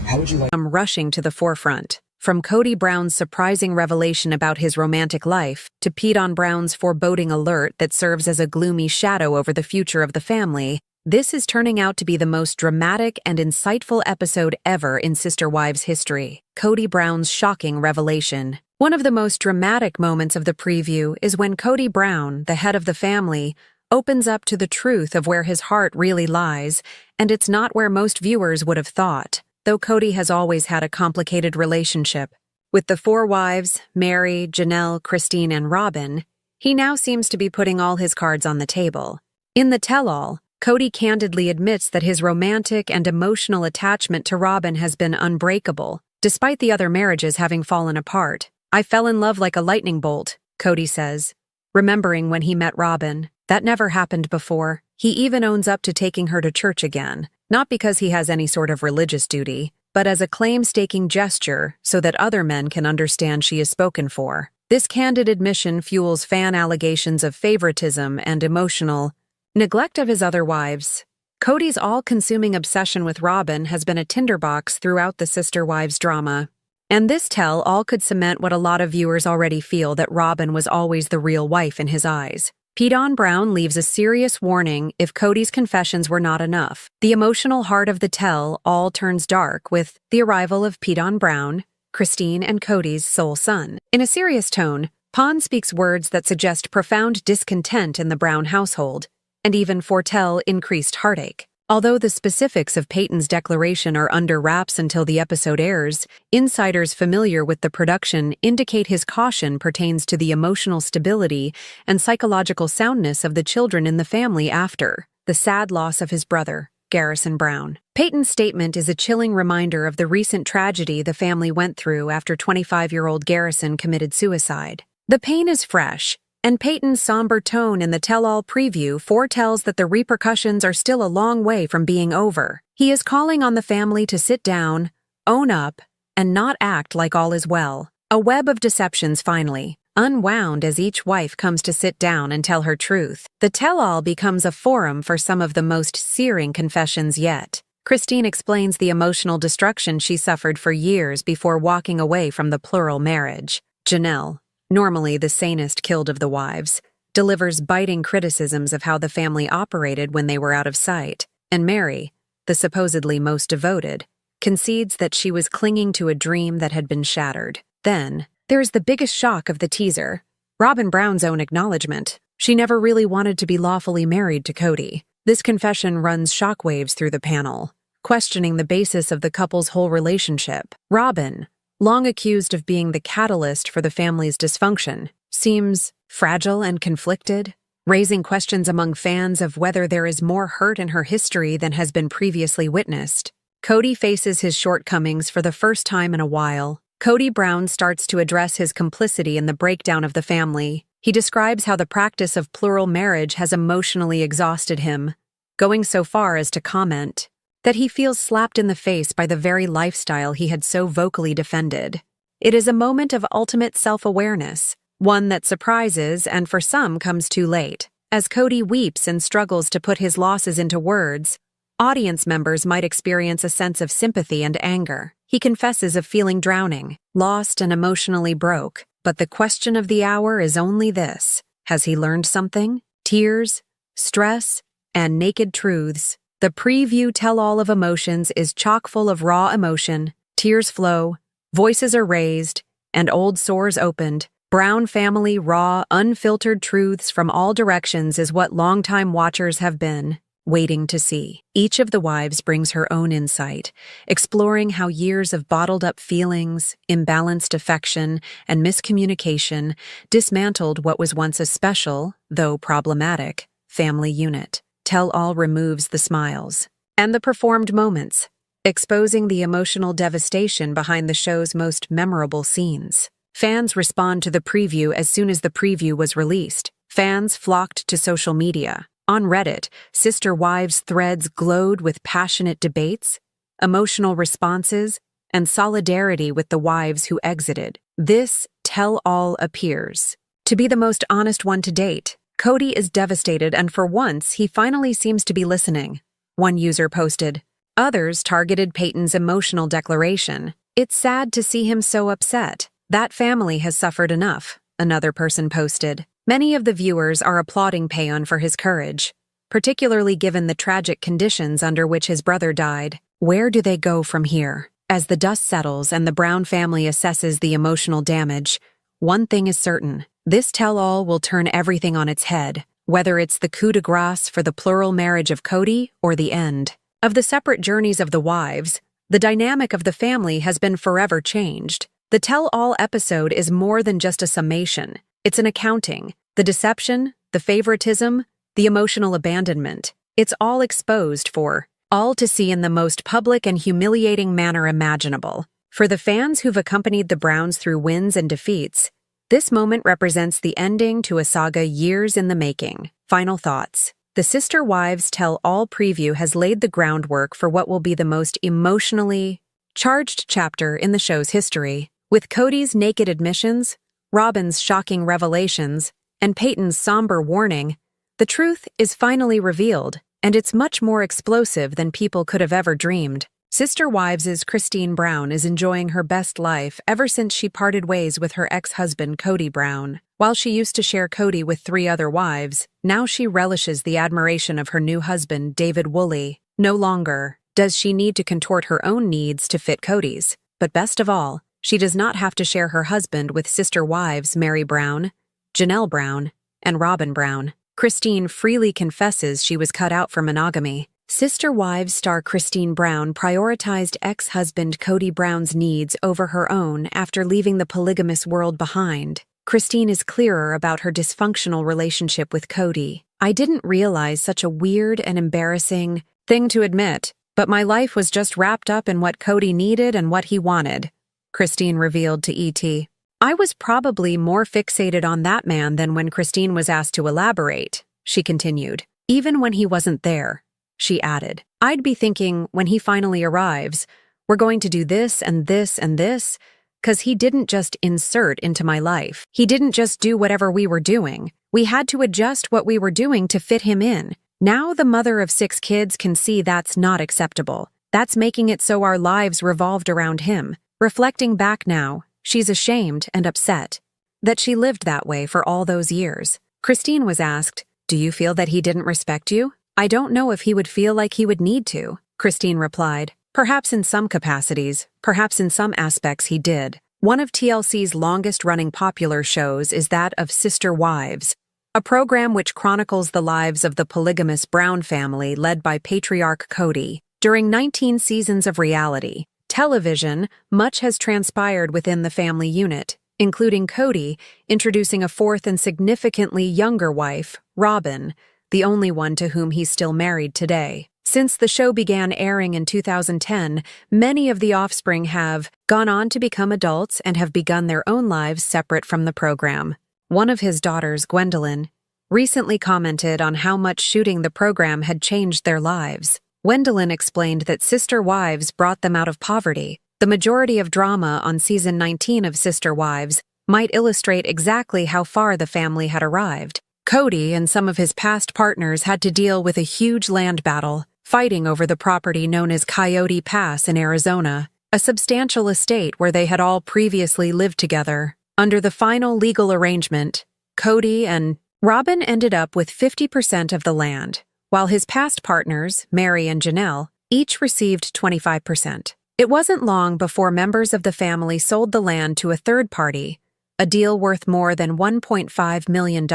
How would you like... Rushing to the forefront. From Cody Brown's surprising revelation about his romantic life to Pete Brown's foreboding alert that serves as a gloomy shadow over the future of the family, this is turning out to be the most dramatic and insightful episode ever in Sister Wives history. Cody Brown's shocking revelation. One of the most dramatic moments of the preview is when Cody Brown, the head of the family, opens up to the truth of where his heart really lies, and it's not where most viewers would have thought. Though Cody has always had a complicated relationship. With the four wives, Mary, Janelle, Christine, and Robin, he now seems to be putting all his cards on the table. In the tell-all, Cody candidly admits that his romantic and emotional attachment to Robin has been unbreakable, despite the other marriages having fallen apart. I fell in love like a lightning bolt, Cody says, remembering when he met Robin. That never happened before. He even owns up to taking her to church again. Not because he has any sort of religious duty, but as a claim-staking gesture so that other men can understand she is spoken for. This candid admission fuels fan allegations of favoritism and emotional neglect of his other wives. Cody's all-consuming obsession with Robin has been a tinderbox throughout the Sister Wives drama. And this tell-all could cement what a lot of viewers already feel, that Robin was always the real wife in his eyes. Pete Brown leaves a serious warning if Cody's confessions were not enough. The emotional heart of the tell-all turns dark with the arrival of Pete Brown, Christine, and Cody's sole son. In a serious tone, Pon speaks words that suggest profound discontent in the Brown household, and even foretell increased heartache. Although the specifics of Peyton's declaration are under wraps until the episode airs, insiders familiar with the production indicate his caution pertains to the emotional stability and psychological soundness of the children in the family after the sad loss of his brother, Garrison Brown. Peyton's statement is a chilling reminder of the recent tragedy the family went through after 25-year-old Garrison committed suicide. The pain is fresh, and Peyton's somber tone in the tell-all preview foretells that the repercussions are still a long way from being over. He is calling on the family to sit down, own up, and not act like all is well. A web of deceptions finally unwound as each wife comes to sit down and tell her truth. The tell-all becomes a forum for some of the most searing confessions yet. Christine explains the emotional destruction she suffered for years before walking away from the plural marriage. Janelle, normally the sanest killed of the wives, delivers biting criticisms of how the family operated when they were out of sight, and Mary, the supposedly most devoted, concedes that she was clinging to a dream that had been shattered. Then, there is the biggest shock of the teaser, Robin Brown's own acknowledgement. She never really wanted to be lawfully married to Cody. This confession runs shockwaves through the panel, questioning the basis of the couple's whole relationship. Robin, long accused of being the catalyst for the family's dysfunction, seems fragile and conflicted. raising questions among fans of whether there is more hurt in her history than has been previously witnessed. Cody faces his shortcomings for the first time in a while. Kody Brown starts to address his complicity in the breakdown of the family. He describes how the practice of plural marriage has emotionally exhausted him, going so far as to comment that he feels slapped in the face by the very lifestyle he had so vocally defended. It is a moment of ultimate self-awareness, one that surprises and for some comes too late. As Cody weeps and struggles to put his losses into words, audience members might experience a sense of sympathy and anger. He confesses of feeling drowning, lost and emotionally broke. But the question of the hour is only this: has he learned something? Tears, stress, and naked truths. The preview tell-all of emotions is chock full of raw emotion. Tears flow, voices are raised, and old sores opened. Brown family raw, unfiltered truths from all directions is what longtime watchers have been waiting to see. Each of the wives brings her own insight, exploring how years of bottled-up feelings, imbalanced affection, and miscommunication dismantled what was once a special, though problematic, family unit. Tell-all removes the smiles and the performed moments, exposing the emotional devastation behind the show's most memorable scenes. Fans respond to the preview as soon as the preview was released. Fans flocked to social media. On Reddit, sister wives' threads glowed with passionate debates, emotional responses, and solidarity with the wives who exited. This tell-all appears to be the most honest one to date. Cody is devastated, and for once, he finally seems to be listening. One user posted. Others targeted Peyton's emotional declaration. It's sad to see him so upset. That family has suffered enough, another person posted. Many of the viewers are applauding Payon for his courage, particularly given the tragic conditions under which his brother died. Where do they go from here? As the dust settles and the Brown family assesses the emotional damage, one thing is certain. This tell-all will turn everything on its head, whether it's the coup de grace for the plural marriage of Cody or the end of the separate journeys of the wives. The dynamic of the family has been forever changed. The tell-all episode is more than just a summation. It's an accounting. The deception, the favoritism, the emotional abandonment. It's all exposed for all to see in the most public and humiliating manner imaginable. For the fans who've accompanied the Browns through wins and defeats, this moment represents the ending to a saga years in the making. Final thoughts. The Sister Wives Tell-All preview has laid the groundwork for what will be the most emotionally charged chapter in the show's history. With Cody's naked admissions, Robin's shocking revelations, and Peyton's somber warning, the truth is finally revealed, and it's much more explosive than people could have ever dreamed. Sister Wives' Christine Brown is enjoying her best life ever since she parted ways with her ex-husband Cody Brown. While she used to share Cody with 3 other wives, now she relishes the admiration of her new husband, David Woolley. No longer does she need to contort her own needs to fit Cody's. But best of all, she does not have to share her husband with sister wives Mary Brown, Janelle Brown, and Robin Brown. Christine freely confesses she was cut out for monogamy. Sister Wives star Christine Brown prioritized ex-husband Cody Brown's needs over her own after leaving the polygamous world behind. Christine is clearer about her dysfunctional relationship with Cody. I didn't realize such a weird and embarrassing thing to admit, but my life was just wrapped up in what Cody needed and what he wanted, Christine revealed to ET. I was probably more fixated on that man than when Christine was asked to elaborate, she continued. Even when he wasn't there, she added. I'd be thinking, when he finally arrives, we're going to do this and this and this, 'cause he didn't just insert into my life. He didn't just do whatever we were doing. We had to adjust what we were doing to fit him in. Now the mother of 6 kids can see that's not acceptable. That's making it so our lives revolved around him. Reflecting back now, she's ashamed and upset that she lived that way for all those years. Christine was asked, "Do you feel that he didn't respect you?" "I don't know if he would feel like he would need to," Christine replied. "Perhaps in some capacities, perhaps in some aspects he did." One of TLC's longest-running popular shows is that of Sister Wives, a program which chronicles the lives of the polygamous Brown family led by patriarch Cody. During 19 seasons of reality television, much has transpired within the family unit, including Cody introducing a 4th and significantly younger wife, Robin, the only one to whom he's still married today. Since the show began airing in 2010, many of the offspring have gone on to become adults and have begun their own lives separate from the program. One of his daughters, Gwendolyn, recently commented on how much shooting the program had changed their lives. Gwendolyn explained that Sister Wives brought them out of poverty. The majority of drama on season 19 of Sister Wives might illustrate exactly how far the family had arrived. Cody and some of his past partners had to deal with a huge land battle, fighting over the property known as Coyote Pass in Arizona, a substantial estate where they had all previously lived together. Under the final legal arrangement, Cody and Robin ended up with 50% of the land, while his past partners, Mary and Janelle, each received 25%. It wasn't long before members of the family sold the land to a third party, a deal worth more than $1.5 million.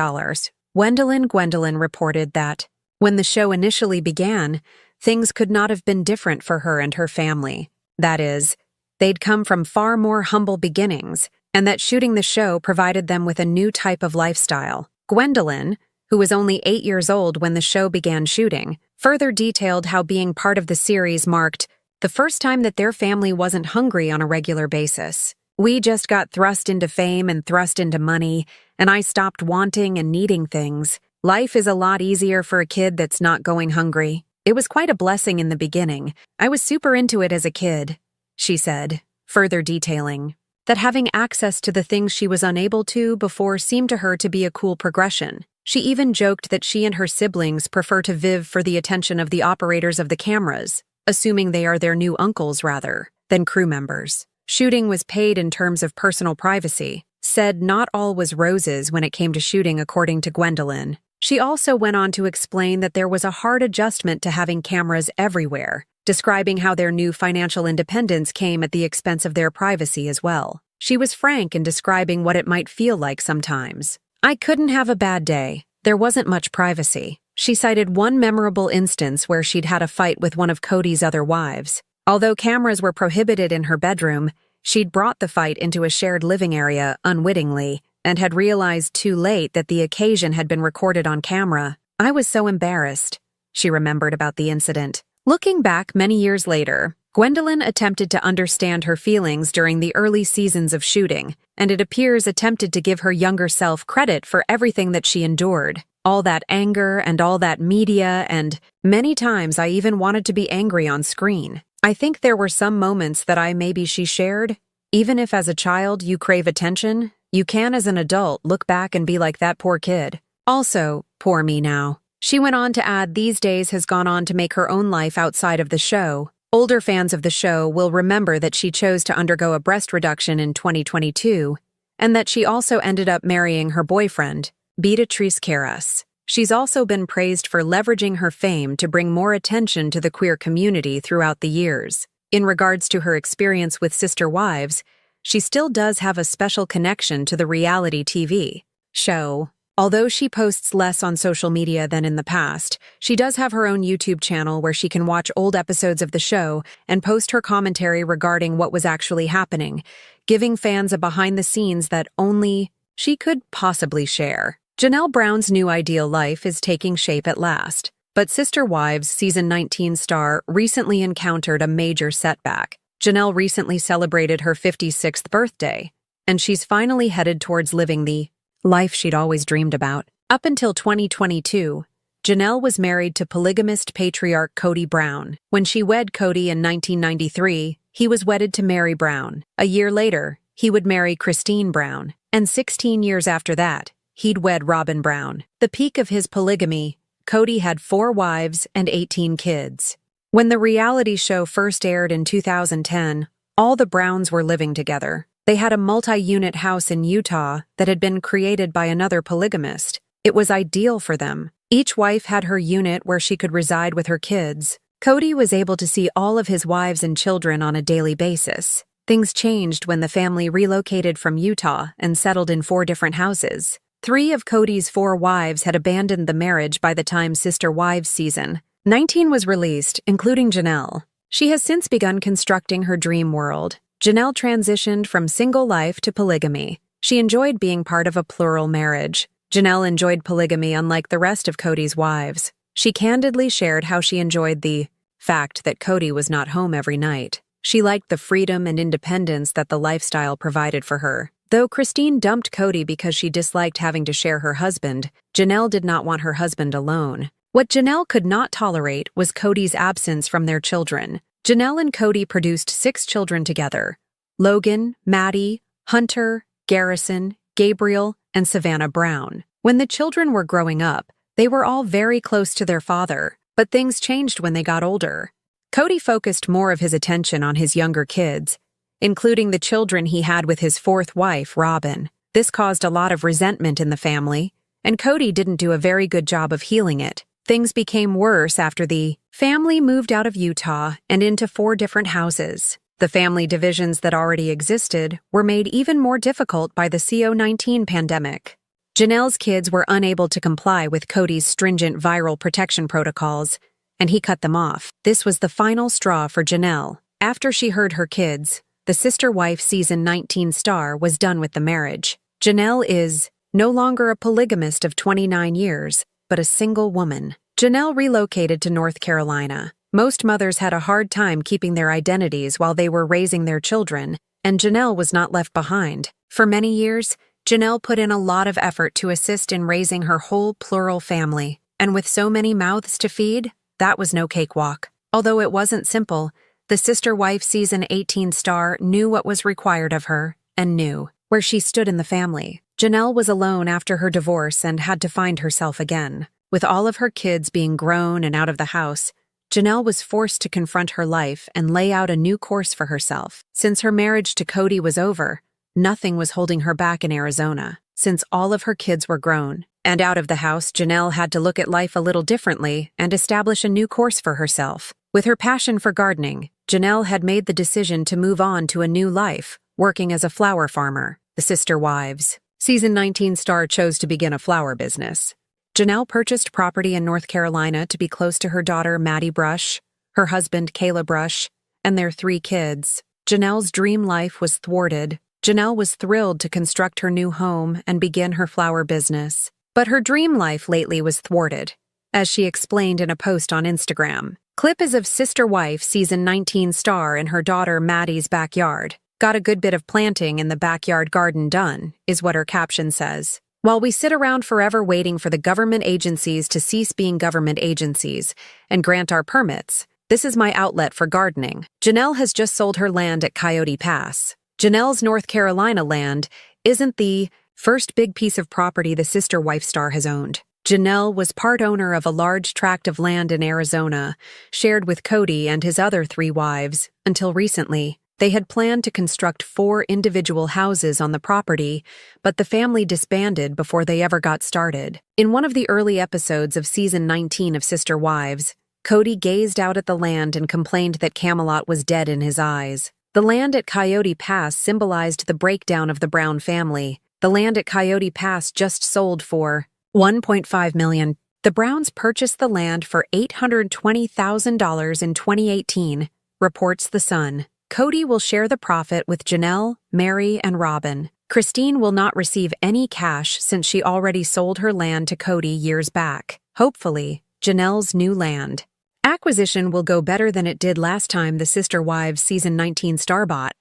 Gwendolyn reported that, when the show initially began, things could not have been different for her and her family. That is, they'd come from far more humble beginnings, and that shooting the show provided them with a new type of lifestyle. Gwendolyn, who was only 8 years old when the show began shooting, further detailed how being part of the series marked the first time that their family wasn't hungry on a regular basis. We just got thrust into fame and thrust into money, and I stopped wanting and needing things. Life is a lot easier for a kid that's not going hungry. It was quite a blessing in the beginning. I was super into it as a kid, she said, further detailing that having access to the things she was unable to before seemed to her to be a cool progression. She even joked that she and her siblings prefer to viv for the attention of the operators of the cameras, assuming they are their new uncles rather than crew members. Shooting was paid in terms of personal privacy, said not all was roses when it came to shooting according to Gwendolyn. She also went on to explain that there was a hard adjustment to having cameras everywhere, describing how their new financial independence came at the expense of their privacy as well. She was frank in describing what it might feel like sometimes. I couldn't have a bad day. There wasn't much privacy. She cited one memorable instance where she'd had a fight with one of Cody's other wives. Although cameras were prohibited in her bedroom, she'd brought the fight into a shared living area unwittingly and had realized too late that the occasion had been recorded on camera. I was so embarrassed, she remembered about the incident. Looking back many years later, Gwendolyn attempted to understand her feelings during the early seasons of shooting, and it appears attempted to give her younger self credit for everything that she endured. All that anger and all that media, and many times I even wanted to be angry on screen. I think there were some moments that maybe she shared. Even if as a child you crave attention, you can as an adult look back and be like that poor kid. Also, poor me now. She went on to add these days has gone on to make her own life outside of the show. Older fans of the show will remember that she chose to undergo a breast reduction in 2022, and that she also ended up marrying her boyfriend, Beatrice Carras. She's also been praised for leveraging her fame to bring more attention to the queer community throughout the years. In regards to her experience with Sister Wives, she still does have a special connection to the reality TV show. Although she posts less on social media than in the past, she does have her own YouTube channel where she can watch old episodes of the show and post her commentary regarding what was actually happening, giving fans a behind-the-scenes that only she could possibly share. Janelle Brown's new ideal life is taking shape at last, but Sister Wives season 19 star recently encountered a major setback. Janelle recently celebrated her 56th birthday, and she's finally headed towards living the life she'd always dreamed about. Up until 2022, Janelle was married to polygamist patriarch Cody Brown. When she wed Cody in 1993, he was wedded to Mary Brown. A year later, he would marry Christine Brown, and 16 years after that, he'd wed Robin Brown. The peak of his polygamy, Cody had 4 wives and 18 kids. When the reality show first aired in 2010, all the Browns were living together. They had a multi-unit house in Utah that had been created by another polygamist. It was ideal for them. Each wife had her unit where she could reside with her kids. Cody was able to see all of his wives and children on a daily basis. Things changed when the family relocated from Utah and settled in 4 different houses. 3 of Cody's 4 wives had abandoned the marriage by the time Sister Wives season 19 was released, including Janelle. She has since begun constructing her dream world. Janelle transitioned from single life to polygamy. She enjoyed being part of a plural marriage, Janelle enjoyed polygamy unlike the rest of Cody's wives. She candidly shared how she enjoyed the fact that Cody was not home every night. She liked the freedom and independence that the lifestyle provided for her. Though Christine dumped Cody because she disliked having to share her husband, Janelle did not want her husband alone. What Janelle could not tolerate was Cody's absence from their children. Janelle and Cody produced 6 children together: Logan, Maddie, Hunter, Garrison, Gabriel, and Savannah Brown. When the children were growing up, they were all very close to their father, but things changed when they got older. Cody focused more of his attention on his younger kids, including the children he had with his 4th wife, Robin. This caused a lot of resentment in the family, and Cody didn't do a very good job of healing it. Things became worse after the family moved out of Utah and into 4 different houses. The family divisions that already existed were made even more difficult by the COVID-19 pandemic. Janelle's kids were unable to comply with Cody's stringent viral protection protocols, and he cut them off. This was the final straw for Janelle. After she heard her kids, the Sister Wife Season 19 star was done with the marriage. Janelle is no longer a polygamist of 29 years, but a single woman. Janelle relocated to North Carolina. Most mothers had a hard time keeping their identities while they were raising their children, and Janelle was not left behind. For many years, Janelle put in a lot of effort to assist in raising her whole plural family, and with so many mouths to feed, that was no cakewalk. Although it wasn't simple, the Sister Wife Season 18 star knew what was required of her, and knew where she stood in the family. Janelle was alone after her divorce and had to find herself again. With all of her kids being grown and out of the house, Janelle was forced to confront her life and lay out a new course for herself. Since her marriage to Cody was over, nothing was holding her back in Arizona. Since all of her kids were grown and out of the house, Janelle had to look at life a little differently and establish a new course for herself. With her passion for gardening, Janelle had made the decision to move on to a new life, working as a flower farmer. The Sister Wives Season 19 star chose to begin a flower business. Janelle purchased property in North Carolina to be close to her daughter Maddie Brush, her husband Kayla Brush, and their 3 kids. Janelle's dream life was thwarted. Janelle was thrilled to construct her new home and begin her flower business. But her dream life lately was thwarted, as she explained in a post on Instagram. Clip is of Sister Wife Season 19 star in her daughter Maddie's backyard. Got a good bit of planting in the backyard garden done, is what her caption says. While we sit around forever waiting for the government agencies to cease being government agencies and grant our permits, this is my outlet for gardening. Janelle has just sold her land at Coyote Pass. Janelle's North Carolina land isn't the first big piece of property the Sister Wife star has owned. Janelle was part owner of a large tract of land in Arizona, shared with Cody and his other 3 wives, until recently. They had planned to construct 4 individual houses on the property, but the family disbanded before they ever got started. In one of the early episodes of Season 19 of Sister Wives, Cody gazed out at the land and complained that Camelot was dead in his eyes. The land at Coyote Pass symbolized the breakdown of the Brown family. The land at Coyote Pass just sold for $1.5 million. The Browns purchased the land for $820,000 in 2018, reports The Sun. Cody will share the profit with Janelle, Mary, and Robin. Christine will not receive any cash since she already sold her land to Cody years back. Hopefully, Janelle's new land acquisition will go better than it did last time the Sister Wives Season 19 star bought.